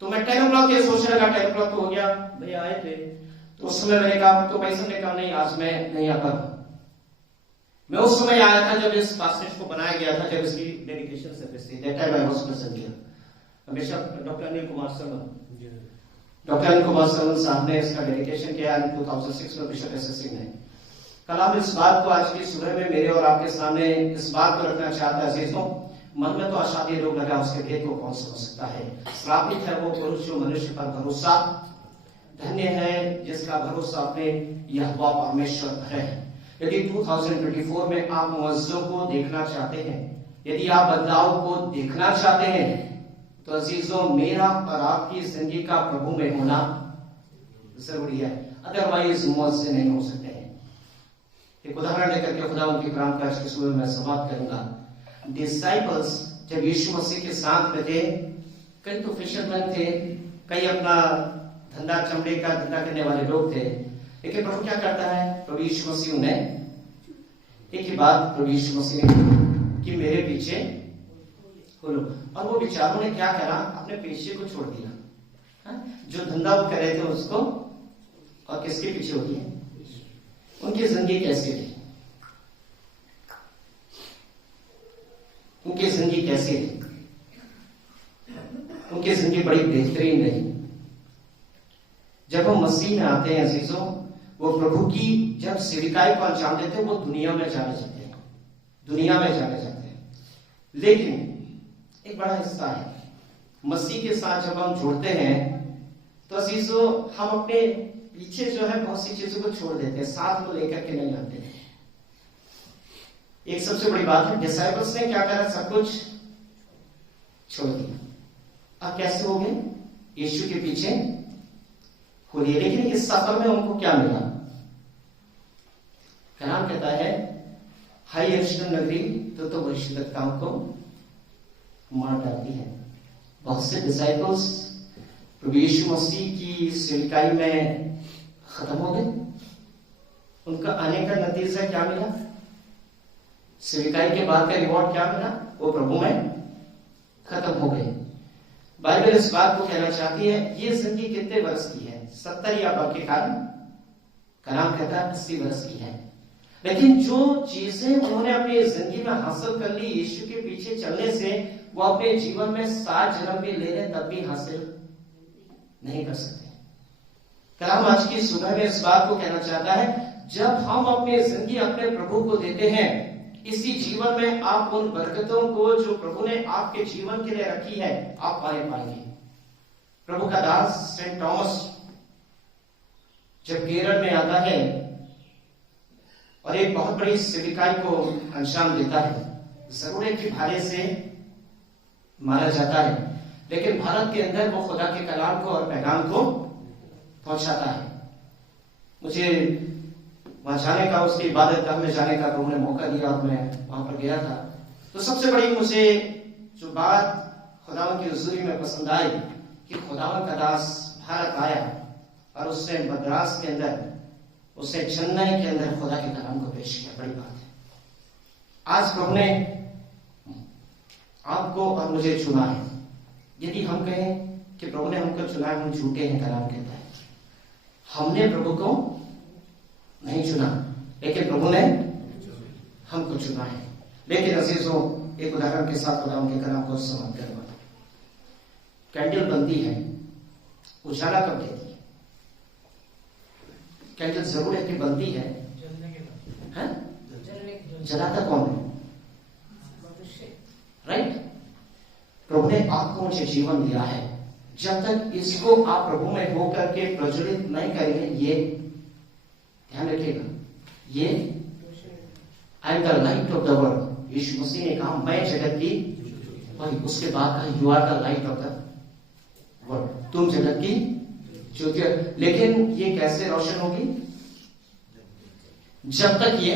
तो मैं 10 o'clock ये सोचने लगा 10 o'clock तो हो गया, भैया आए थे। तो उस समय मैंने कहा, तो भाई साहब ने कहा नहीं आज मैं नहीं आता। मैं उस समय आया था जब इस पासेज को बनाया गया था, जब इसकी डेडिकेशन सर्विस थी। That time I was present here. हमेशा डॉक्टर अनिल कुमार सरवन साहब ने इसका डेडिकेशन किया 2006 में, बिशप एसएस सिंह ने। कल हम इस बात को आज की सुबह में मेरे और आपके सामने इस बात को रखना चाहता है। अजीजों, मन में तो अशादी रोग लगा, उसके भेद को कौन समझ सकता है। श्रापित है वो पुरुष जो मनुष्य पर भरोसा, धन्य है जिसका भरोसा अपने यहोवा परमेश्वर पर है। यदि 2024 में आप मुआवजों को देखना चाहते हैं, यदि आप बदलाव को देखना चाहते हैं, तो अजीजों मेरा और आपकी जिंदगी का प्रभु में होना जरूरी है। अदरवाइज मुआवजे नहीं हो सकते हैं। एक उदाहरण लेकर के खुदा उनके कलाम का आज की सुबह में समाप्त करूंगा। डिसाइपल्स जब यीशु मसीह के साथ में थे, कई तो फिशरमैन थे, कई अपना धंधा चमड़े का धंधा करने वाले लोग थे। लेकिन प्रभु क्या करता है? प्रभु यीशु मसीह ने एक ही बात प्रभु यीशु मसीह ने कि मेरे पीछे खोलो। और वो बेचारों ने क्या करा? अपने पेशे को छोड़ दिया। जो धंधा वो कर रहे थे उसको, और किसके पीछे हो गए? उनकी जिंदगी कैसी थी? उनकी जिंदगी कैसी थी? उनकी जिंदगी बड़ी बेहतरीन रही। जब हम मसीह में आते हैं अजीजों, वो प्रभु की जब सेविकाई को अंजाम देते हैं, वो दुनिया में जाने जाते हैं, दुनिया में जाने जाते हैं। लेकिन एक बड़ा हिस्सा है, मसीह के साथ जब हम जुड़ते हैं तो अजीजों हम अपने पीछे जो है बहुत सी चीजों को छोड़ देते हैं, साथ में लेकर के नहीं आते हैं। एक सबसे बड़ी बात है, डिसाइपल्स ने क्या करा? सब कुछ छोड़ दिया। अब कैसे हो गए? यीशु के पीछे हो लिए। लेकिन इस सफर में उनको क्या मिला? कलाम कहता है, हाई यरूशलेम नगरी तो भविष्यद्वक्ताओं को मार डालती है। बहुत से डिसाइपल्स प्रभु यीशु मसीह की सेविकाई में खत्म हो गए। उनका आने का नतीजा क्या मिला? सेविकाई के बाद का रिवॉर्ड क्या मिला? वो प्रभु में खत्म हो गए। बाइबल इस बात को कहना चाहती है, ये जिंदगी कितने वर्ष की है? 70 या बाकी कारण कलाम कहता है 80 वर्ष की है। लेकिन जो चीजें उन्होंने अपनी जिंदगी में हासिल कर ली यीशु के पीछे चलने से, वो अपने जीवन में 7 जन्म भी ले लें तब भी हासिल नहीं कर सकते। कलाम आज की सुबह में इस बात को कहना चाहता है, जब हम अपनी जिंदगी अपने प्रभु को देते हैं, इसी जीवन में आप उन बरकतों को जो प्रभु ने आपके जीवन के लिए रखी है, आप पाने पाएंगे। प्रभु का दास सेंट थॉमस जब केरल में आता है और एक बहुत बड़ी सेविकाई को अंजाम देता है, जरूर है कि भाले से मारा जाता है, लेकिन भारत के अंदर वो खुदा के कलाम को और पैगाम को पहुंचाता है। मुझे वहां जाने का, उसकी इबादत गाह में जाने का प्रभु ने मौका दिया और मैं वहां पर गया था। तो सबसे बड़ी मुझे जो बात खुदावन की हुजूरी में पसंद आई कि खुदावन का दास भारत आया और उसने मद्रास के अंदर, उसने चेन्नई के अंदर खुदा के कलाम को पेश किया। बड़ी बात है। आज प्रभु ने आपको और मुझे चुना है। यदि हम कहें कि प्रभु ने हमको चुना है, हम झूठे हैं। कलाम कहता है हमने प्रभु को नहीं चुना, लेकिन प्रभु ने हमको चुना है। लेकिन अजीजों, एक उदाहरण के साथ खुदा उनके कलाम को समाप्त करूंगा। कैंडल बनती है, उजाला कब देती है? कैंडल जरूर है कि बनती है, जलाता कौन है? राइट? प्रभु ने आपको मुझे जीवन दिया है। जब तक इसको आप प्रभु में होकर के प्रज्वलित नहीं करेंगे, ये ध्यान रखिएगा, ये I am the light of the world. यीशु मसीह ने कहा मैं जगत की, और उसके बाद कहा you are the light of the world, तुम जगत की ज्योति। लेकिन ये कैसे रोशन होगी? जब तक ये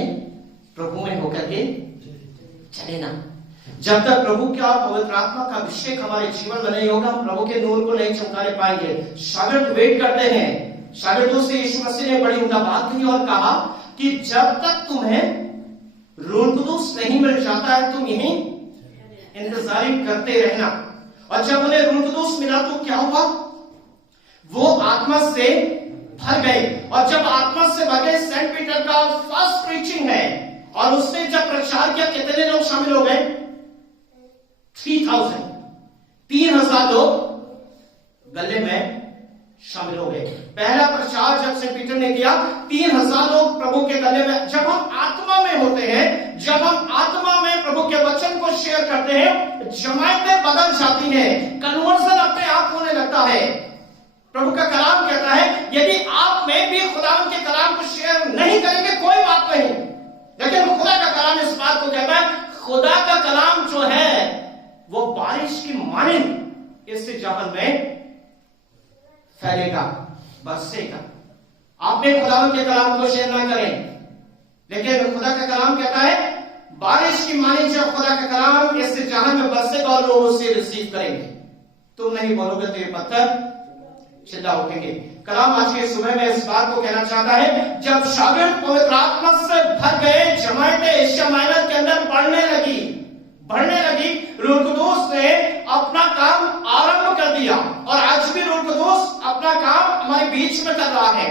प्रभु में होकर के चले ना। जब तक प्रभु का पवित्र आत्मा का अभिषेक हमारे जीवन में नहीं होगा, हम प्रभु के नूर को नहीं चमकाने पाएंगे। शागिर्द वेट करते हैं। शागिर्दों से यीशु मसीह ने बड़ी उम्दा बात कही और कहा कि जब तक तुम्हें रूह कुदूस नहीं मिल जाता है, तुम यहीं इंतजारी करते रहना। और जब उन्हें रूह कुदूस मिला तो क्या हुआ? वो आत्मा से भर गए। और जब आत्मा से भर गए, सेंट पीटर का फर्स्ट प्रीचिंग है, और उसने जब प्रचार किया, कितने लोग शामिल हो गए? 3,000 लोग गले में शामिल हो गए। पहला प्रचार जब सेंट पीटर ने किया, 3,000 लोग प्रभु के गले में। जब हम आत्मा में होते हैं, जब हम आत्मा में प्रभु के वचन को शेयर करते हैं, जमायतें बदल जाती हैं, कन्वर्जन अपने आप होने लगता है। प्रभु का कलाम कहता है यदि आप में भी खुदा के कलाम को शेयर नहीं करेंगे, कोई बात नहीं, लेकिन खुदा का कलाम इस बात को कहता है, खुदा का कलाम जो है वो बारिश की मानिंद इस जहान में फैलेगा, बरसेगा। आपने खुदा के कलाम को शेयर ना करें, लेकिन खुदा का कलाम कहता है बारिश की मानिंद जब खुदा का कलाम इस जहान में बरसेगा और लोग उसे रिसीव करेंगे। तुम नहीं बोलोगे तो ये पत्थर चिल्ला उठेंगे। कलाम आज के सुबह में इस बात को कहना चाहता है, जब शागिर्द पवित्र आत्मा से भर गए, जमायतें एशिया माइनर के अंदर बढ़ने लगी, रूह कुदूस ने अपना काम आरंभ कर दिया, और आज भी रूह कुदूस अपना काम हमारे बीच में कर रहा है।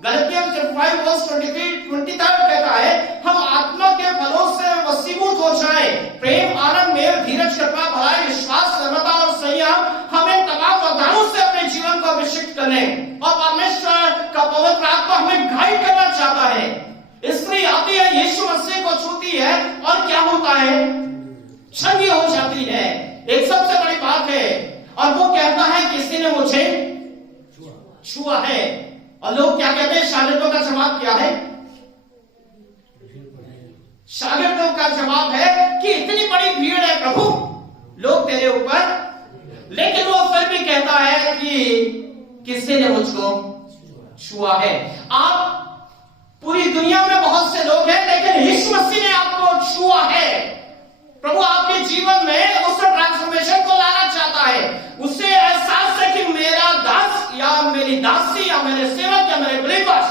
गलतियों 5:23 कहता है, हम आत्मा के फलों से वसीभूत हो जाए, प्रेम, आनंद, मेल, धीरज, कृपा, भलाई, विश्वास, सर्वदा और संयम। हमें तमाम वरदानों से अपने जीवन को अभिषेक करने, और परमेश्वर का पवित्र आत्मा हमें गाइड करना चाहता है। स्त्री आती है, यीशु मसीह को छूती है, और क्या होता है? छंगी हो जाती है। एक सबसे बड़ी बात है, और वो कहता है किसी ने मुझे छुआ है। और लोग क्या कहते हैं? शागिर्दों का जवाब क्या है? शागिर्दों का जवाब है कि इतनी बड़ी भीड़ है प्रभु, लोग तेरे ऊपर, लेकिन वो फिर भी कहता है कि किसी ने मुझको छुआ है। आप पूरी दुनिया में बहुत से लोग हैं, लेकिन यीशु मसीह ने आपको छुआ है। प्रभु आपके जीवन में उस ट्रांसफॉर्मेशन को लाना चाहता है। उसे एहसास है कि मेरा दास या मेरी दासी या मेरे सेवक या मेरे बिलीवर्स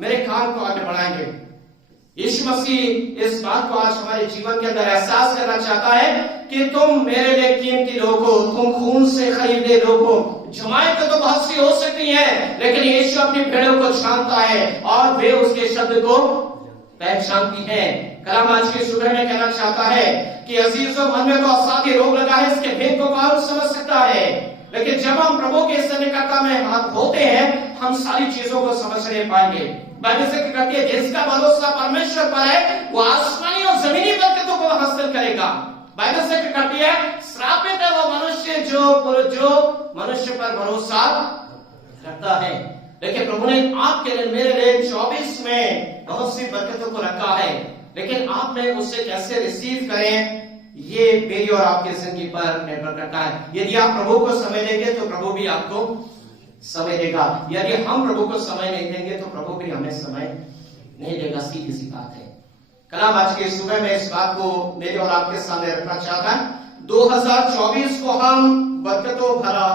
मेरे काम को आगे बढ़ाएंगे। यीशु मसीह इस बात को आज हमारे जीवन के अंदर एहसास करना चाहता है कि तुम मेरे लिए कीमती लोग हो, तुम खून से खरीदे लोग हो। जमायतें तो बहुत सी हो सकती हैं, लेकिन यीशु अपनी भेड़ों को जानता है और वे उसके शब्द को पहचानती हैं। कलाम आज के सुबह में कहना चाहता है कि अजीजों, मन में तो असाध्य रोग लगा है, इसके भेद को कौन समझ सकता है, लेकिन जब हम प्रभु के सन्निकटता में होते हैं हम सारी चीजों को समझ नहीं पाएंगे। बाइबल से कहती है जिसका भरोसा परमेश्वर पर है वो आसमानी और जमीनी बरकतों को हासिल करेगा। बाइबल से कहती है श्रापित है वो मनुष्य जो मनुष्य पर भरोसा करता है। लेकिन प्रभु ने आपके लिए मेरे लिए 24 में बहुत सी बरकतों को रखा है, लेकिन आपने उससे कैसे रिसीव करें ये मेरी और आपके जिंदगी पर निर्भर करता है। यदि आप प्रभु को समय देंगे तो प्रभु भी आपको समय देगा, यदि हम प्रभु को समय नहीं देंगे तो प्रभु भी हमें समय नहीं देगा। सीधी सी बात है। कलाम आज के सुबह में इस बात को मेरे और आपके सामने रखना चाहता है। 2024 को हम बरकतों भरा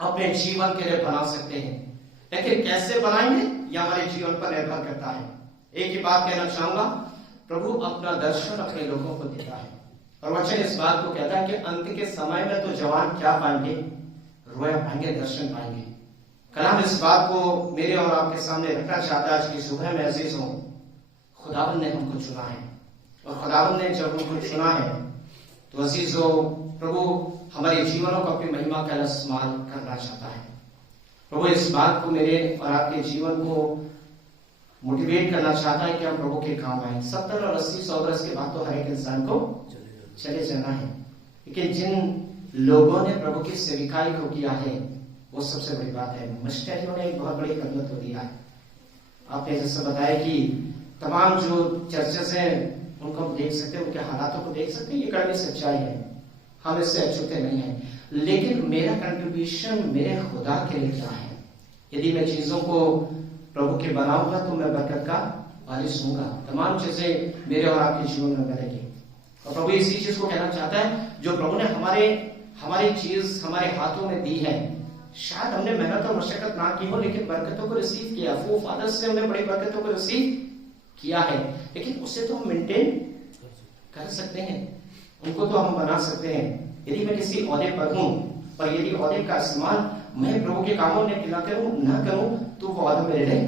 अपने जीवन के लिए बना सकते हैं, लेकिन कैसे बनाएंगे यह हमारे जीवन पर निर्भर करता है। एक ही बात कहना चाहूंगा, प्रभु अपना दर्शन अपने लोगों को देता है और वचन इस बात को कहता है कि अंत के समय में तो जवान क्या पाएंगे, रोया पाएंगे, दर्शन पाएंगे। कलाम इस बात को मेरे और आपके सामने रखना चाहता है आज की सुबह में। अजीजों, खुदावंद ने हमको चुना है और खुदावंद ने जब हमको चुना है तो अजीजों प्रभु हमारे जीवनों को अपनी महिमा का इस्तेमाल करना चाहता है। प्रभु इस बात को मेरे और आपके जीवन को मोटिवेट करना चाहता है कि हम प्रभु के काम आए। 70 और 80 100 वर्ष के बाद तो हर एक इंसान को चले जाना है, लेकिन जिन लोगों ने प्रभु की सेविकाई को किया है वो सबसे बड़ी बात है। मिशनरियों ने एक बहुत बड़ी खदमत को दिया है। आपने जैसे बताया कि तमाम जो चर्चेस हैं उनको हम देख सकते हैं, उनके हालातों को देख सकते हैं, ये कड़वी सच्चाई है, हम इससे अछूते नहीं हैं। लेकिन मेरा कंट्रीब्यूशन मेरे खुदा के लिए क्या है? यदि मैं चीजों को प्रभु के बनाऊंगा तो मैं बरकत का वारिस होऊंगा। तमाम चीजें मेरे और आपके जीवन में बनेगी और प्रभु इसी चीज को कहना चाहता है जो प्रभु ने हमारी चीज हमारे हाथों में दी है। शायद हमने मेहनत और मशक्कत ना की हो, लेकिन बरकतों को रिसीव किया। वो फादर से हमने बड़ी बरकतों को रिसीव किया है, लेकिन उसे तो हम मेंटेन कर सकते हैं, उनको तो हम बना सकते हैं। यदि मैं किसी ओहदे पर हूं और यदि ओहदे का इस्तेमाल मैं प्रभु के कामों में ना करूं तो वो ओहदा मेरे लिए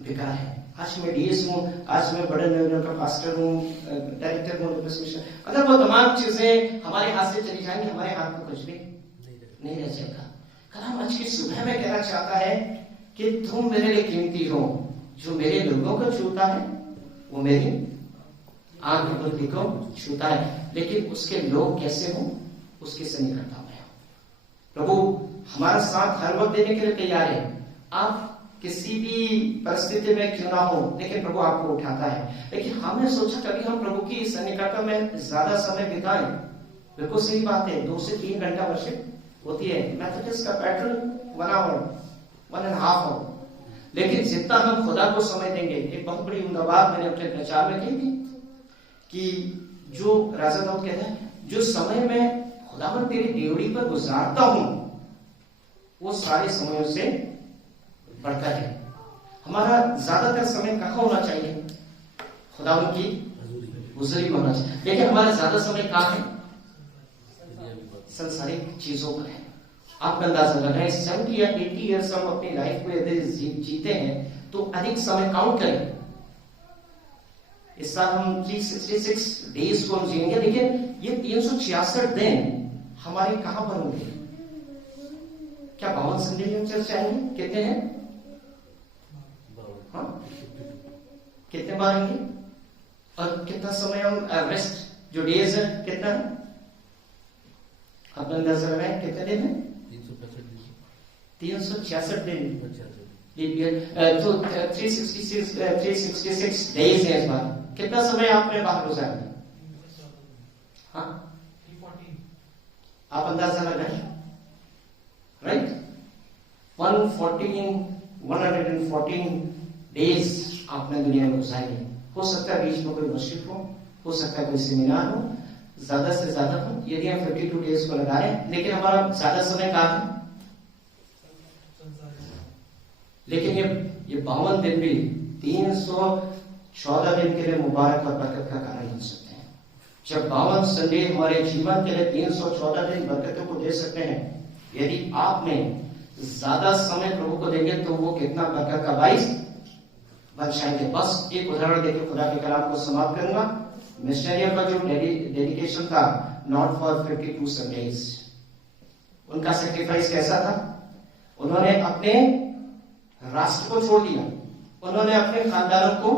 बेकार है। आज मैं डीएस हूं, आज मैं बड़े लेवल का पास्टर हूं, डायरेक्टर हूं, अगर वो तमाम चीजें हमारे हाथ से चली जाएंगी हमारे हाथ में कुछ भी नहीं रह जाएगा। कलाम आज की सुबह में कहना चाहता है कि तुम मेरे लिए कीमती हो। जो मेरे लोगों को छूता है वो मेरी आंख बुद्धि को छूता है, लेकिन उसके लोग कैसे हो उसके से नहीं करता मैं। प्रभु हमारा साथ हर वक्त देने के लिए तैयार है। आप किसी भी परिस्थिति में क्यों ना हो, लेकिन प्रभु आपको उठाता है। लेकिन हमने सोचा कभी हम प्रभु की सन्निकटता में ज्यादा समय बिताएं। बिल्कुल सही बात है, 2 से 3 घंटा वर्शिप होती है। मैथोडिस्ट का पैटर्न 1 आवर 1.5 आवर, लेकिन जितना हम खुदा को समय देंगे। एक बहुत बड़ी उम्दा बात मैंने अपने प्रचार में कही थी कि जो राजा दाऊद कहता है, जो समय मैं खुदावंद तेरी देवड़ी पर गुजारता हूं वो सारे समयों से बढ़कर है। हमारा ज्यादातर समय कहाँ होना चाहिए? खुदावंद की हुजूरी में होना चाहिए, लेकिन हमारा ज्यादा समय कहाँ है? संसारिक चीजों पर है। आप अंदाजा लगाएं 70 या 80 ईयर्स हम अपनी लाइफ को यदि जीते हैं तो अधिक समय काउंट करें। इस साल हम 366 डेज को हम जिएंगे, लेकिन ये 366 दिन हमारे कहां पर होंगे? क्या 52 संडे हम चर्च आएंगे? कितने हैं? हाँ, कितने बार आएंगे? और कितना समय हम रेस्ट जो डेज है कितना है? अपना अंदाजा लगाएं कितने दिन है? 366 दिन। तो 366 डेज है इस बार। कितना समय आपने बाहर गुजारा? हाँ, आप अंदाजा लगाएं, राइट? 114 डेज आपने दुनिया में गुजारी। हो सकता है बीच में कोई वर्शिप हो सकता है कोई सेमिनार हो, ज्यादा से ज्यादा हो। यदि हम 52 डेज को लगाएं, लेकिन हमारा ज्यादा समय कहाँ है? लेकिन ये 52 दिन भी 314 दिन के लिए मुबारक और बरकत का कारण बन सकते हैं। जब 52 संडे हमारे जीवन के लिए 314 दिन बरकतों को दे सकते हैं, यदि आप में ज्यादा समय प्रभु को देंगे तो वो कितना बरकत का बाइस बचाएंगे। बस एक उदाहरण देकर खुदा के कलाम को समाप्त करूंगा। मिशनरियों का जो डेडिकेशन था, नॉट फॉर 52 संडेज, उनका सेक्रीफाइस कैसा था? उन्होंने अपने राष्ट्र को छोड़ दिया, उन्होंने अपने खानदानों को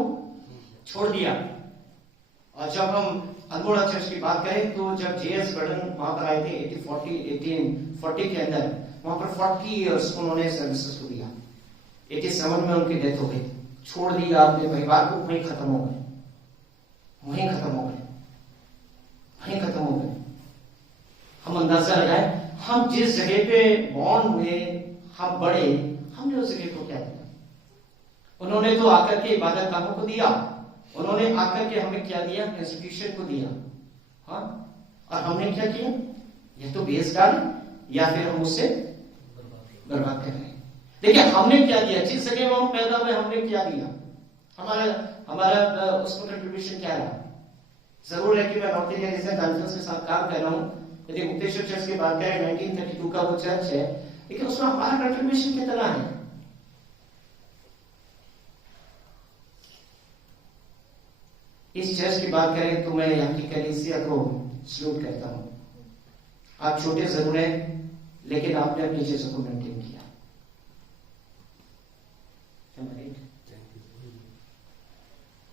छोड़ दिया। और जब हम अल्मोड़ा चर्च की बात करें तो जब जेएस बर्डन वहां पर आए थे 1840 के अंदर, वहां पर 40 इयर्स उन्होंने सर्विसेज को दिया। 87 में उनकी डेथ हो गई। छोड़ दिया अपने परिवार को, वहीं खत्म हो गए, वहीं खत्म हो गए, वहीं खत्म हो गए। हम अंदाजा लगाए, हम जिस जगह पे बॉर्न हुए, हम बड़े, हमने उस जगह को क्या दिया? उन्होंने तो आकर के इबादत गाहों को दिया, उन्होंने आकर के हमें क्या दिया? इंस्टीट्यूशन को दिया। हाँ, और हमने क्या किया? ये तो बेस डाले या फिर हम उससे बर्बाद कर रहे हैं। देखिए हमने क्या दिया, जिस जगह में हम पैदा हुए हमने क्या दिया, हमारा उसमें कंट्रीब्यूशन क्या रहा? जरूर है कि मैं नॉर्थ इंडियन रीजन कॉन्फ्रेंस के साथ काम कर रहा हूँ। यदि मुक्तेश्वर चर्च की बात करें, 1932 का वो चर्च है, लेकिन उसमें हमारा कंट्रीब्यूशन कितना है? इस चर्च की बात करें तो मैं यहाँ की कलीसिया को सल्यूट करता हूं। आप छोटे जरूर हैं, लेकिन आपने अपनी चीजों को मेंटेन किया।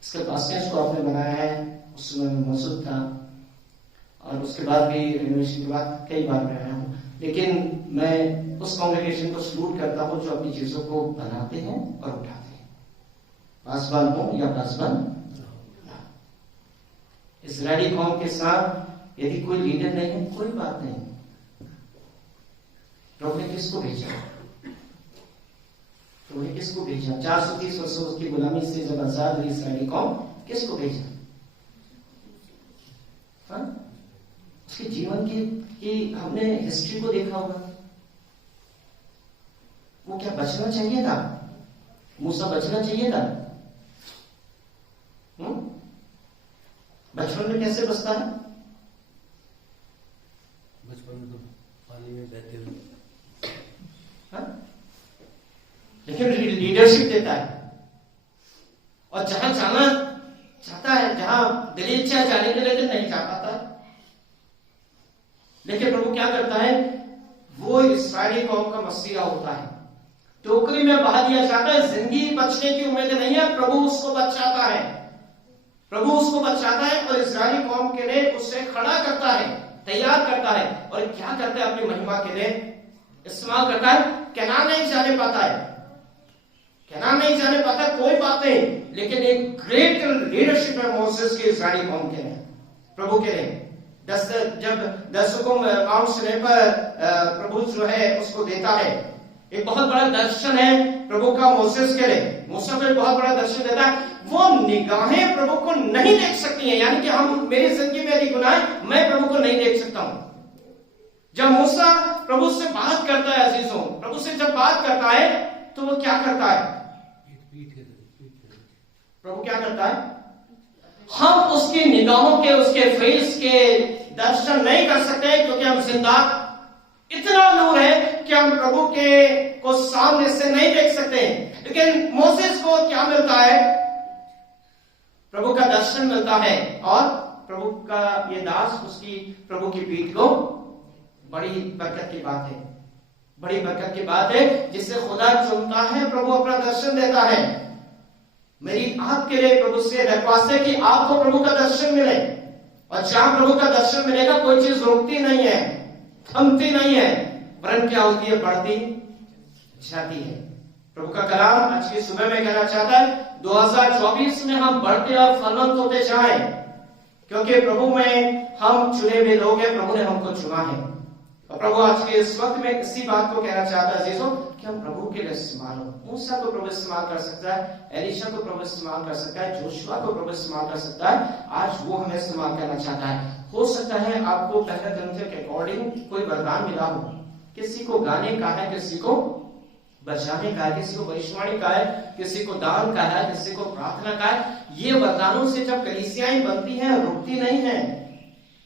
इसके पास्टर्स को आपने बनाया है, उसमें मैं मौजूद था, और उसके बाद भी रिनोवेशन के बाद कई बार मैं आया हूं। लेकिन मैं उस कांग्रेगेशन को सल्यूट करता हूं जो अपनी चीजों को बनाते हैं और उठाते हैं, पासवान हो या पासवान। इजरायली कौम के साथ यदि कोई लीडर नहीं है, कोई बात नहीं। प्रभु ने किसको भेजा? प्रभु ने किसको भेजा? 430 वर्षों की गुलामी से जब आजाद हुई इजरायली कौम, किसको भेजा? हाँ? उसके जीवन की हमने हिस्ट्री को देखा होगा। वो क्या बचना चाहिए था? मूसा बचना चाहिए था? बचपन में कैसे बचता है? बचपन में तो पानी में बहते हुए। हाँ? लेकिन लीडरशिप देता है, और जहां जाना चाहता है, जहां दिल इच्छा जाने के लिए नहीं जा पाता। लेकिन प्रभु क्या करता है? वो इस्राएली कौम का मसीहा होता है, टोकरी में बहा दिया जाता है। जिंदगी बचने की उम्मीद नहीं है, प्रभु उसको बचाता है, प्रभु उसको बचाता है, और इस्राएली कौम के लिए उसे खड़ा करता है, तैयार करता है। और क्या करता है? अपनी महिमा के लिए इस्तेमाल करता है। कनान नहीं जाने पाता है, कनान नहीं जाने पाता, कोई बात नहीं, लेकिन एक ग्रेट लीडरशिप है मोसेस के इस्राएली कौम के लिए, प्रभु के लिए। जब 10 हुकुम माउंट सिनै पर प्रभु जो है उसको देता है, एक बहुत बड़ा दर्शन है प्रभु का मोसेस के लिए। मूसा को एक बहुत बड़ा दर्शन देता है। वो निगाहें प्रभु को नहीं देख सकती हैं, यानी कि हम, मेरी जिंदगी में यदि गुनाह है, मैं प्रभु को नहीं देख सकता हूं। जब मूसा प्रभु से बात करता है, अजीजों, प्रभु से जब बात करता है तो वो क्या करता है? प्रभु क्या करता है? हम उसकी निगाहों के, उसके फेस के दर्शन नहीं कर सकते, क्योंकि हम जिंदा, इतना नूर है कि हम प्रभु के को सामने से नहीं देख सकते। लेकिन मोसेस को क्या मिलता है? प्रभु का दर्शन मिलता है, और प्रभु का ये दास उसकी प्रभु की पीठ को, बड़ी बरकत की बात है, बड़ी बरकत की बात है, जिससे खुदा चुनता है, प्रभु अपना दर्शन देता है। मेरी आपके लिए प्रभु से दरख्वास्त है कि आपको प्रभु का दर्शन मिले, और जहां प्रभु का दर्शन मिलेगा कोई चीज रोकती नहीं है, थमती नहीं है, वरन क्या होती है? बढ़ती जाती है। प्रभु का कलाम आज की सुबह में कहना चाहता है, 2024 में हम बढ़ते और फलवंत होते जाएं, क्योंकि प्रभु में हम चुने हुए लोग हैं, प्रभु ने हमको चुना है। और प्रभु आज के इस वक्त में इसी बात को कहना चाहता है अजीजों, कि हम प्रभु के लिए इस्तेमाल हो। मूसा को प्रभु इस्तेमाल कर सकता है, एलीशा को प्रभु इस्तेमाल कर सकता है, जोशुआ को प्रभु इस्तेमाल कर सकता है। आज वो हमें इस्तेमाल करना चाहता है। हो सकता है आपको पहले ग्रंथ के अकॉर्डिंग कोई वरदान मिला हो, किसी को गाने का है, किसी को बचाने का है, किसी को भविष्यवाणी का है, किसी को दान का है, किसी को प्रार्थना का है। ये वरदानों से जब कलीसियाएं बनती हैं, रुकती नहीं है।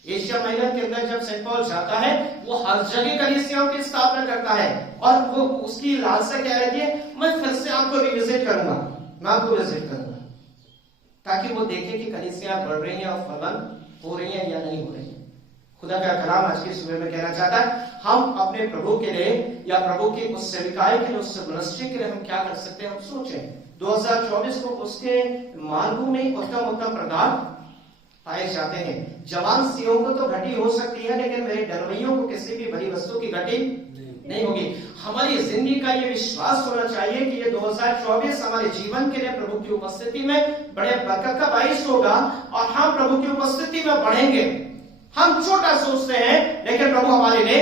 एशिया माइनर के अंदर जब सेंट पॉल जाता है, वो हर जगह कलीसियाओं की स्थापना करता है, और वो उसकी लालसा क्या रहती है? मैं फिर से आपको रिविजिट करूंगा, मैं आपको विजिट करूंगा, ताकि वो देखे कि कलीसियां बढ़ रही हैं और फलवंत हो रही हैं या नहीं हो रही हैं। खुदा का कलाम आज की सुबह में कहना चाहता है, हम अपने प्रभु के लिए या प्रभु की उस सेविकाई के लिए, उस मिनिस्ट्री के लिए हम क्या कर सकते हैं, हम सोचें। 2024 को उसके मार्गों में उत्तम उत्तम प्रकार पाए जाते हैं। जवान सियों को तो घटी हो सकती है, लेकिन मेरे डरवैयों को किसी भी बड़ी वस्तु की घटी नहीं होगी। हमारी जिंदगी का ये विश्वास होना चाहिए कि ये 2024 हमारे जीवन के लिए प्रभु की उपस्थिति में बड़े बरकत का बाइस होगा और हम प्रभु की उपस्थिति में बढ़ेंगे। हम छोटा सोचते हैं, लेकिन प्रभु हमारे लिए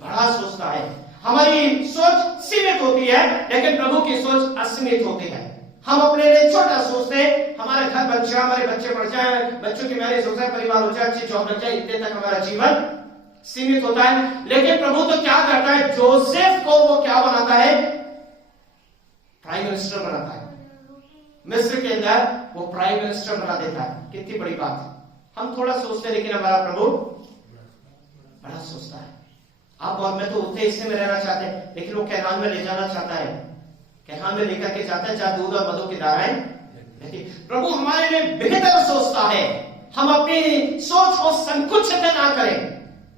बड़ा सोचता है। हमारी सोच सीमित होती है, लेकिन प्रभु की सोच असीमित होती है। हम अपने लिए छोटा सोचते हैं, हमारा घर बन जाए, हमारे बच्चे बढ़ जाए, बच्चों की मैरिज हो जाए, परिवार हो जाए, अच्छी जॉब लग जाए, इतने तक हमारा जीवन सीमित होता है। लेकिन प्रभु तो क्या करता है, जोसेफ को वो क्या बनाता है, प्राइम मिनिस्टर बनाता है। मिस्र के अंदर वो प्राइम मिनिस्टर बना देता है। कितनी बड़ी बात है। हम थोड़ा सोचते हैं, लेकिन हमारा प्रभु बड़ा सोचता है। आप और मैं तो उतने हिस्से में रहना चाहते हैं, लेकिन वो कैनान में ले जाना चाहता है। कैनान में लेकर के जाता है जहां दूध और मधु की धाराएं बहती। प्रभु हमारे लिए बेहतर सोचता है। हम अपनी सोच को संकुचित ना करें,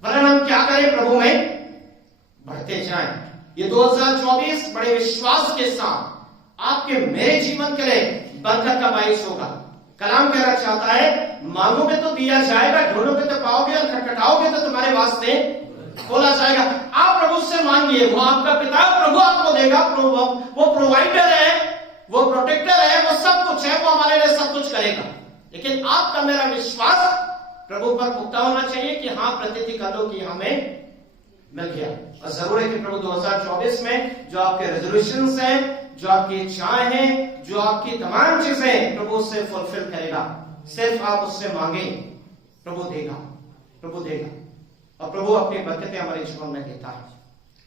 वरन हम क्या करें, प्रभु में बढ़ते जाएं। ये 2024 बड़े विश्वास के साथ आपके मेरे जीवन के लिए बरकत का बाइस होगा। कलाम कहना चाहता है, मांगोगे तो दिया जाएगा, ढूंढोगे तो पाओगे, और खटखटाओगे तो तुम्हारे वास्ते खोला जाएगा। आप प्रभु से मांगिए, वो आपका पिता प्रभु आपको देगा। वो प्रोवाइडर है, वो प्रोटेक्टर है, वो सब कुछ है, वो हमारे लिए सब कुछ करेगा। लेकिन आपका मेरा विश्वास प्रभु पर पुख्ता होना चाहिए कि हाँ, प्रतीति कर लो कि हमें मिल गया। और जरूर है कि प्रभु 2024 में जो आपके रेजोल्यूशंस हैं, जो आपकी इच्छाएं हैं, जो आपकी तमाम चीजें, प्रभु उससे फुलफिल करेगा। सिर्फ आप उससे मांगे, प्रभु देगा, प्रभु देगा। और प्रभु अपनी बरकतें हमारे जीवन में देता है।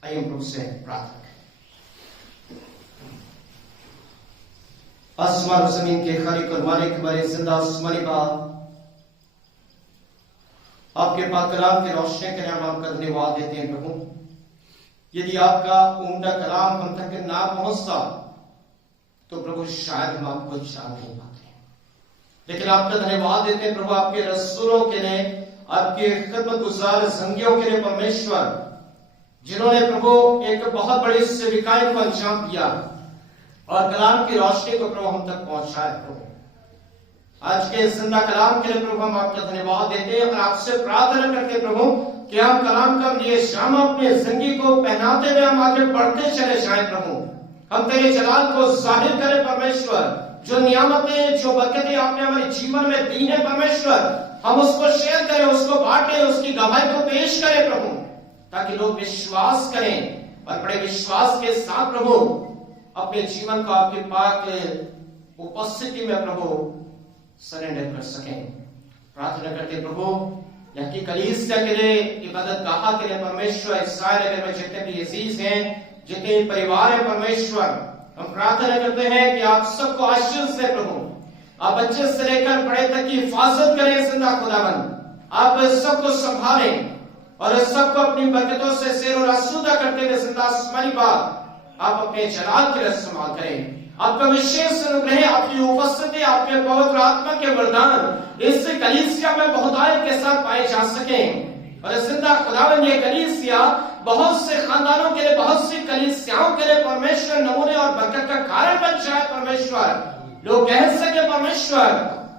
आइए हम प्रभु से प्रार्थना करें। आसमान और जमीन के खालिक और मालिक, हमारे जिंदा आसमानी बाप, आपके पाक कलाम की रोशनी के लिए हम आपका धन्यवाद देते हैं प्रभु। यदि आपका उम्दा कलाम हम तक ना पहुंचता तो प्रभु शायद हम आपको जान नहीं पाते। लेकिन आपका धन्यवाद देते हैं प्रभु, आपके रसूलों के लिए, आपके खिदमत गुजार संगियों के लिए परमेश्वर, जिन्होंने प्रभु एक बहुत बड़ी सेविकाई को अंजाम दिया और कलाम की रोशनी को प्रभु हम तक पहुंचाए। प्रभु आज के जिंदा कलाम के लिए प्रभु हम आपका धन्यवाद देते हैं और आपसे प्रार्थना करते हैं प्रभु कि हम कलाम का ये शाम अपने जिंदगी को पहनाते हुए हम आगे बढ़ते चले जाएं। प्रभु हम तेरे जलाल को जाहिर करें परमेश्वर। जो नियामतें, जो बरकतें आपने हमारे जीवन में दी है परमेश्वर, हम उसको शेयर करें, उसको बांटें, उसकी गवाही को पेश करें प्रभु, ताकि लोग विश्वास करें और बड़े विश्वास के साथ प्रभु अपने जीवन को आपके पाक उपस्थिति में प्रभु सरेंडर कर सकें। प्रार्थना करते प्रभु यहाँ की कलीसिया के लिए, इबादत गाह के लिए परमेश्वर, इस्राएल नगर में जितने भी अजीज हैं, जितने परिवार है परमेश्वर, हम प्रार्थना करते हैं कि आप सबको आशीष दे प्रभु। आप बच्चे से लेकर बड़े तक की हिफाजत करें जिंदा खुदावन। आप सबको संभालें और सबको अपनी बरकतों से सैर और आसूदा करते हुए जिंदा आसमानी बाप आप अपने जलाल के लिए इस्तेमाल करें। आपका विशेष अनुग्रह, आपकी उपस्थिति, आपके पवित्र आत्मा के वरदान इस कलीसिया में बहुतायत के साथ पाए जा सकें। और जिंदा खुदावन ये कलीसिया बहुत से खानदानों के लिए, बहुत सी कलीसियाओं के लिए परमेश्वर नमूने और बरकत का कारण बन जाए परमेश्वर। लोग कह सके परमेश्वर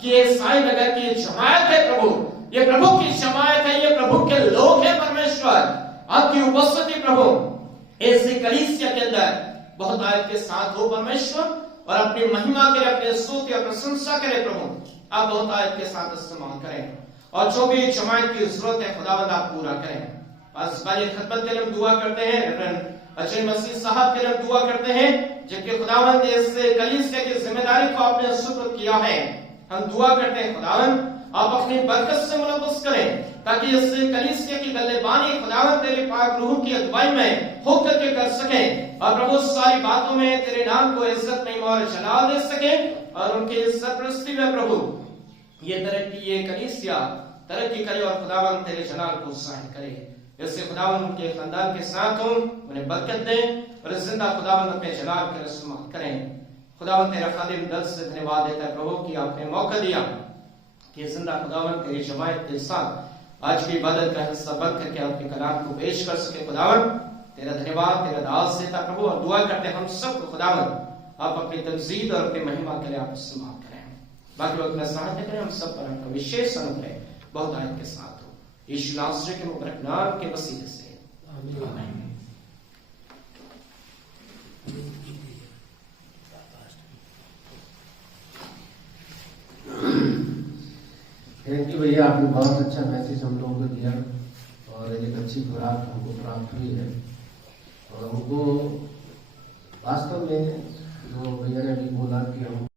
कि ये साईं नगर की जमायत है प्रभु, ये प्रभु की जमायत है, ये प्रभु के लोग हैं परमेश्वर। आपकी उपस्थिति प्रभु इस कलीसिया के अंदर बहुत आयत के साथ हो परमेश्वर, और अपनी महिमा के लिए, अपने स्तुति और प्रशंसा करें प्रभु। आप बहुत आयत के साथ इस्तेमाल करें और जो भी जमायत की जरूरत है खुदावंद आप पूरा करें। बस बारी खिदमत के लिए दुआ करते हैं, रेवरेंड अजय मसीह साहब के लिए दुआ करते हैं, जिनके खुदावंद इस कलीसिया की जिम्मेदारी को आपने सुपुर्द किया है। हम दुआ करते हैं खुदावंद आप अपनी बरकत से मुलव्वस करें, ताकि इस कलीसिया की गल्लेबानी खुदावंद तेरे पाक रूह की अगुवाई में होकर के कर सकें, और प्रभु सारी बातों में तेरे नाम को इज्जत नहीं और जलाल दे सके, और उनके सरपरस्ती में प्रभु ये तरक्की, ये कलीसिया तरक्की करे और खुदावंद तेरे जलाल को जाहिर करे। इससे खुदावंद उनके खानदान के साथ हो, उन्हें बरकत दे और जिंदा खुदावंद अपने जलाल का इस्तेमाल करें। खुदावन तेरा खादिम दिल से धन्यवाद देता है प्रभु कि आपने मौका दिया कि जिंदा खुदावन तेरी जमायत के साथ आज की इबादत का हिस्सा बन करके आपके कलाम को पेश कर सके। खुदावन तेरा धन्यवाद तेरा दास देता प्रभु, और दुआ करते हम सबको खुदावन आप अपनी तंजीद और अपनी महिमा के लिए आप इस्तेमाल करें। बाकी वक्त में सहायता करें हम सब पर आपका विशेष अनुग्रह बहुत आयत के साथ हो, यीशु नासरी के मुबारक नाम के वसीले से आमीन। थैंक यू भैया, आपने बहुत अच्छा मैसेज हम लोगों को दिया और एक अच्छी खुराक हमको प्राप्त हुई है। और हमको वास्तव में जो भैया ने भी बोला कि हम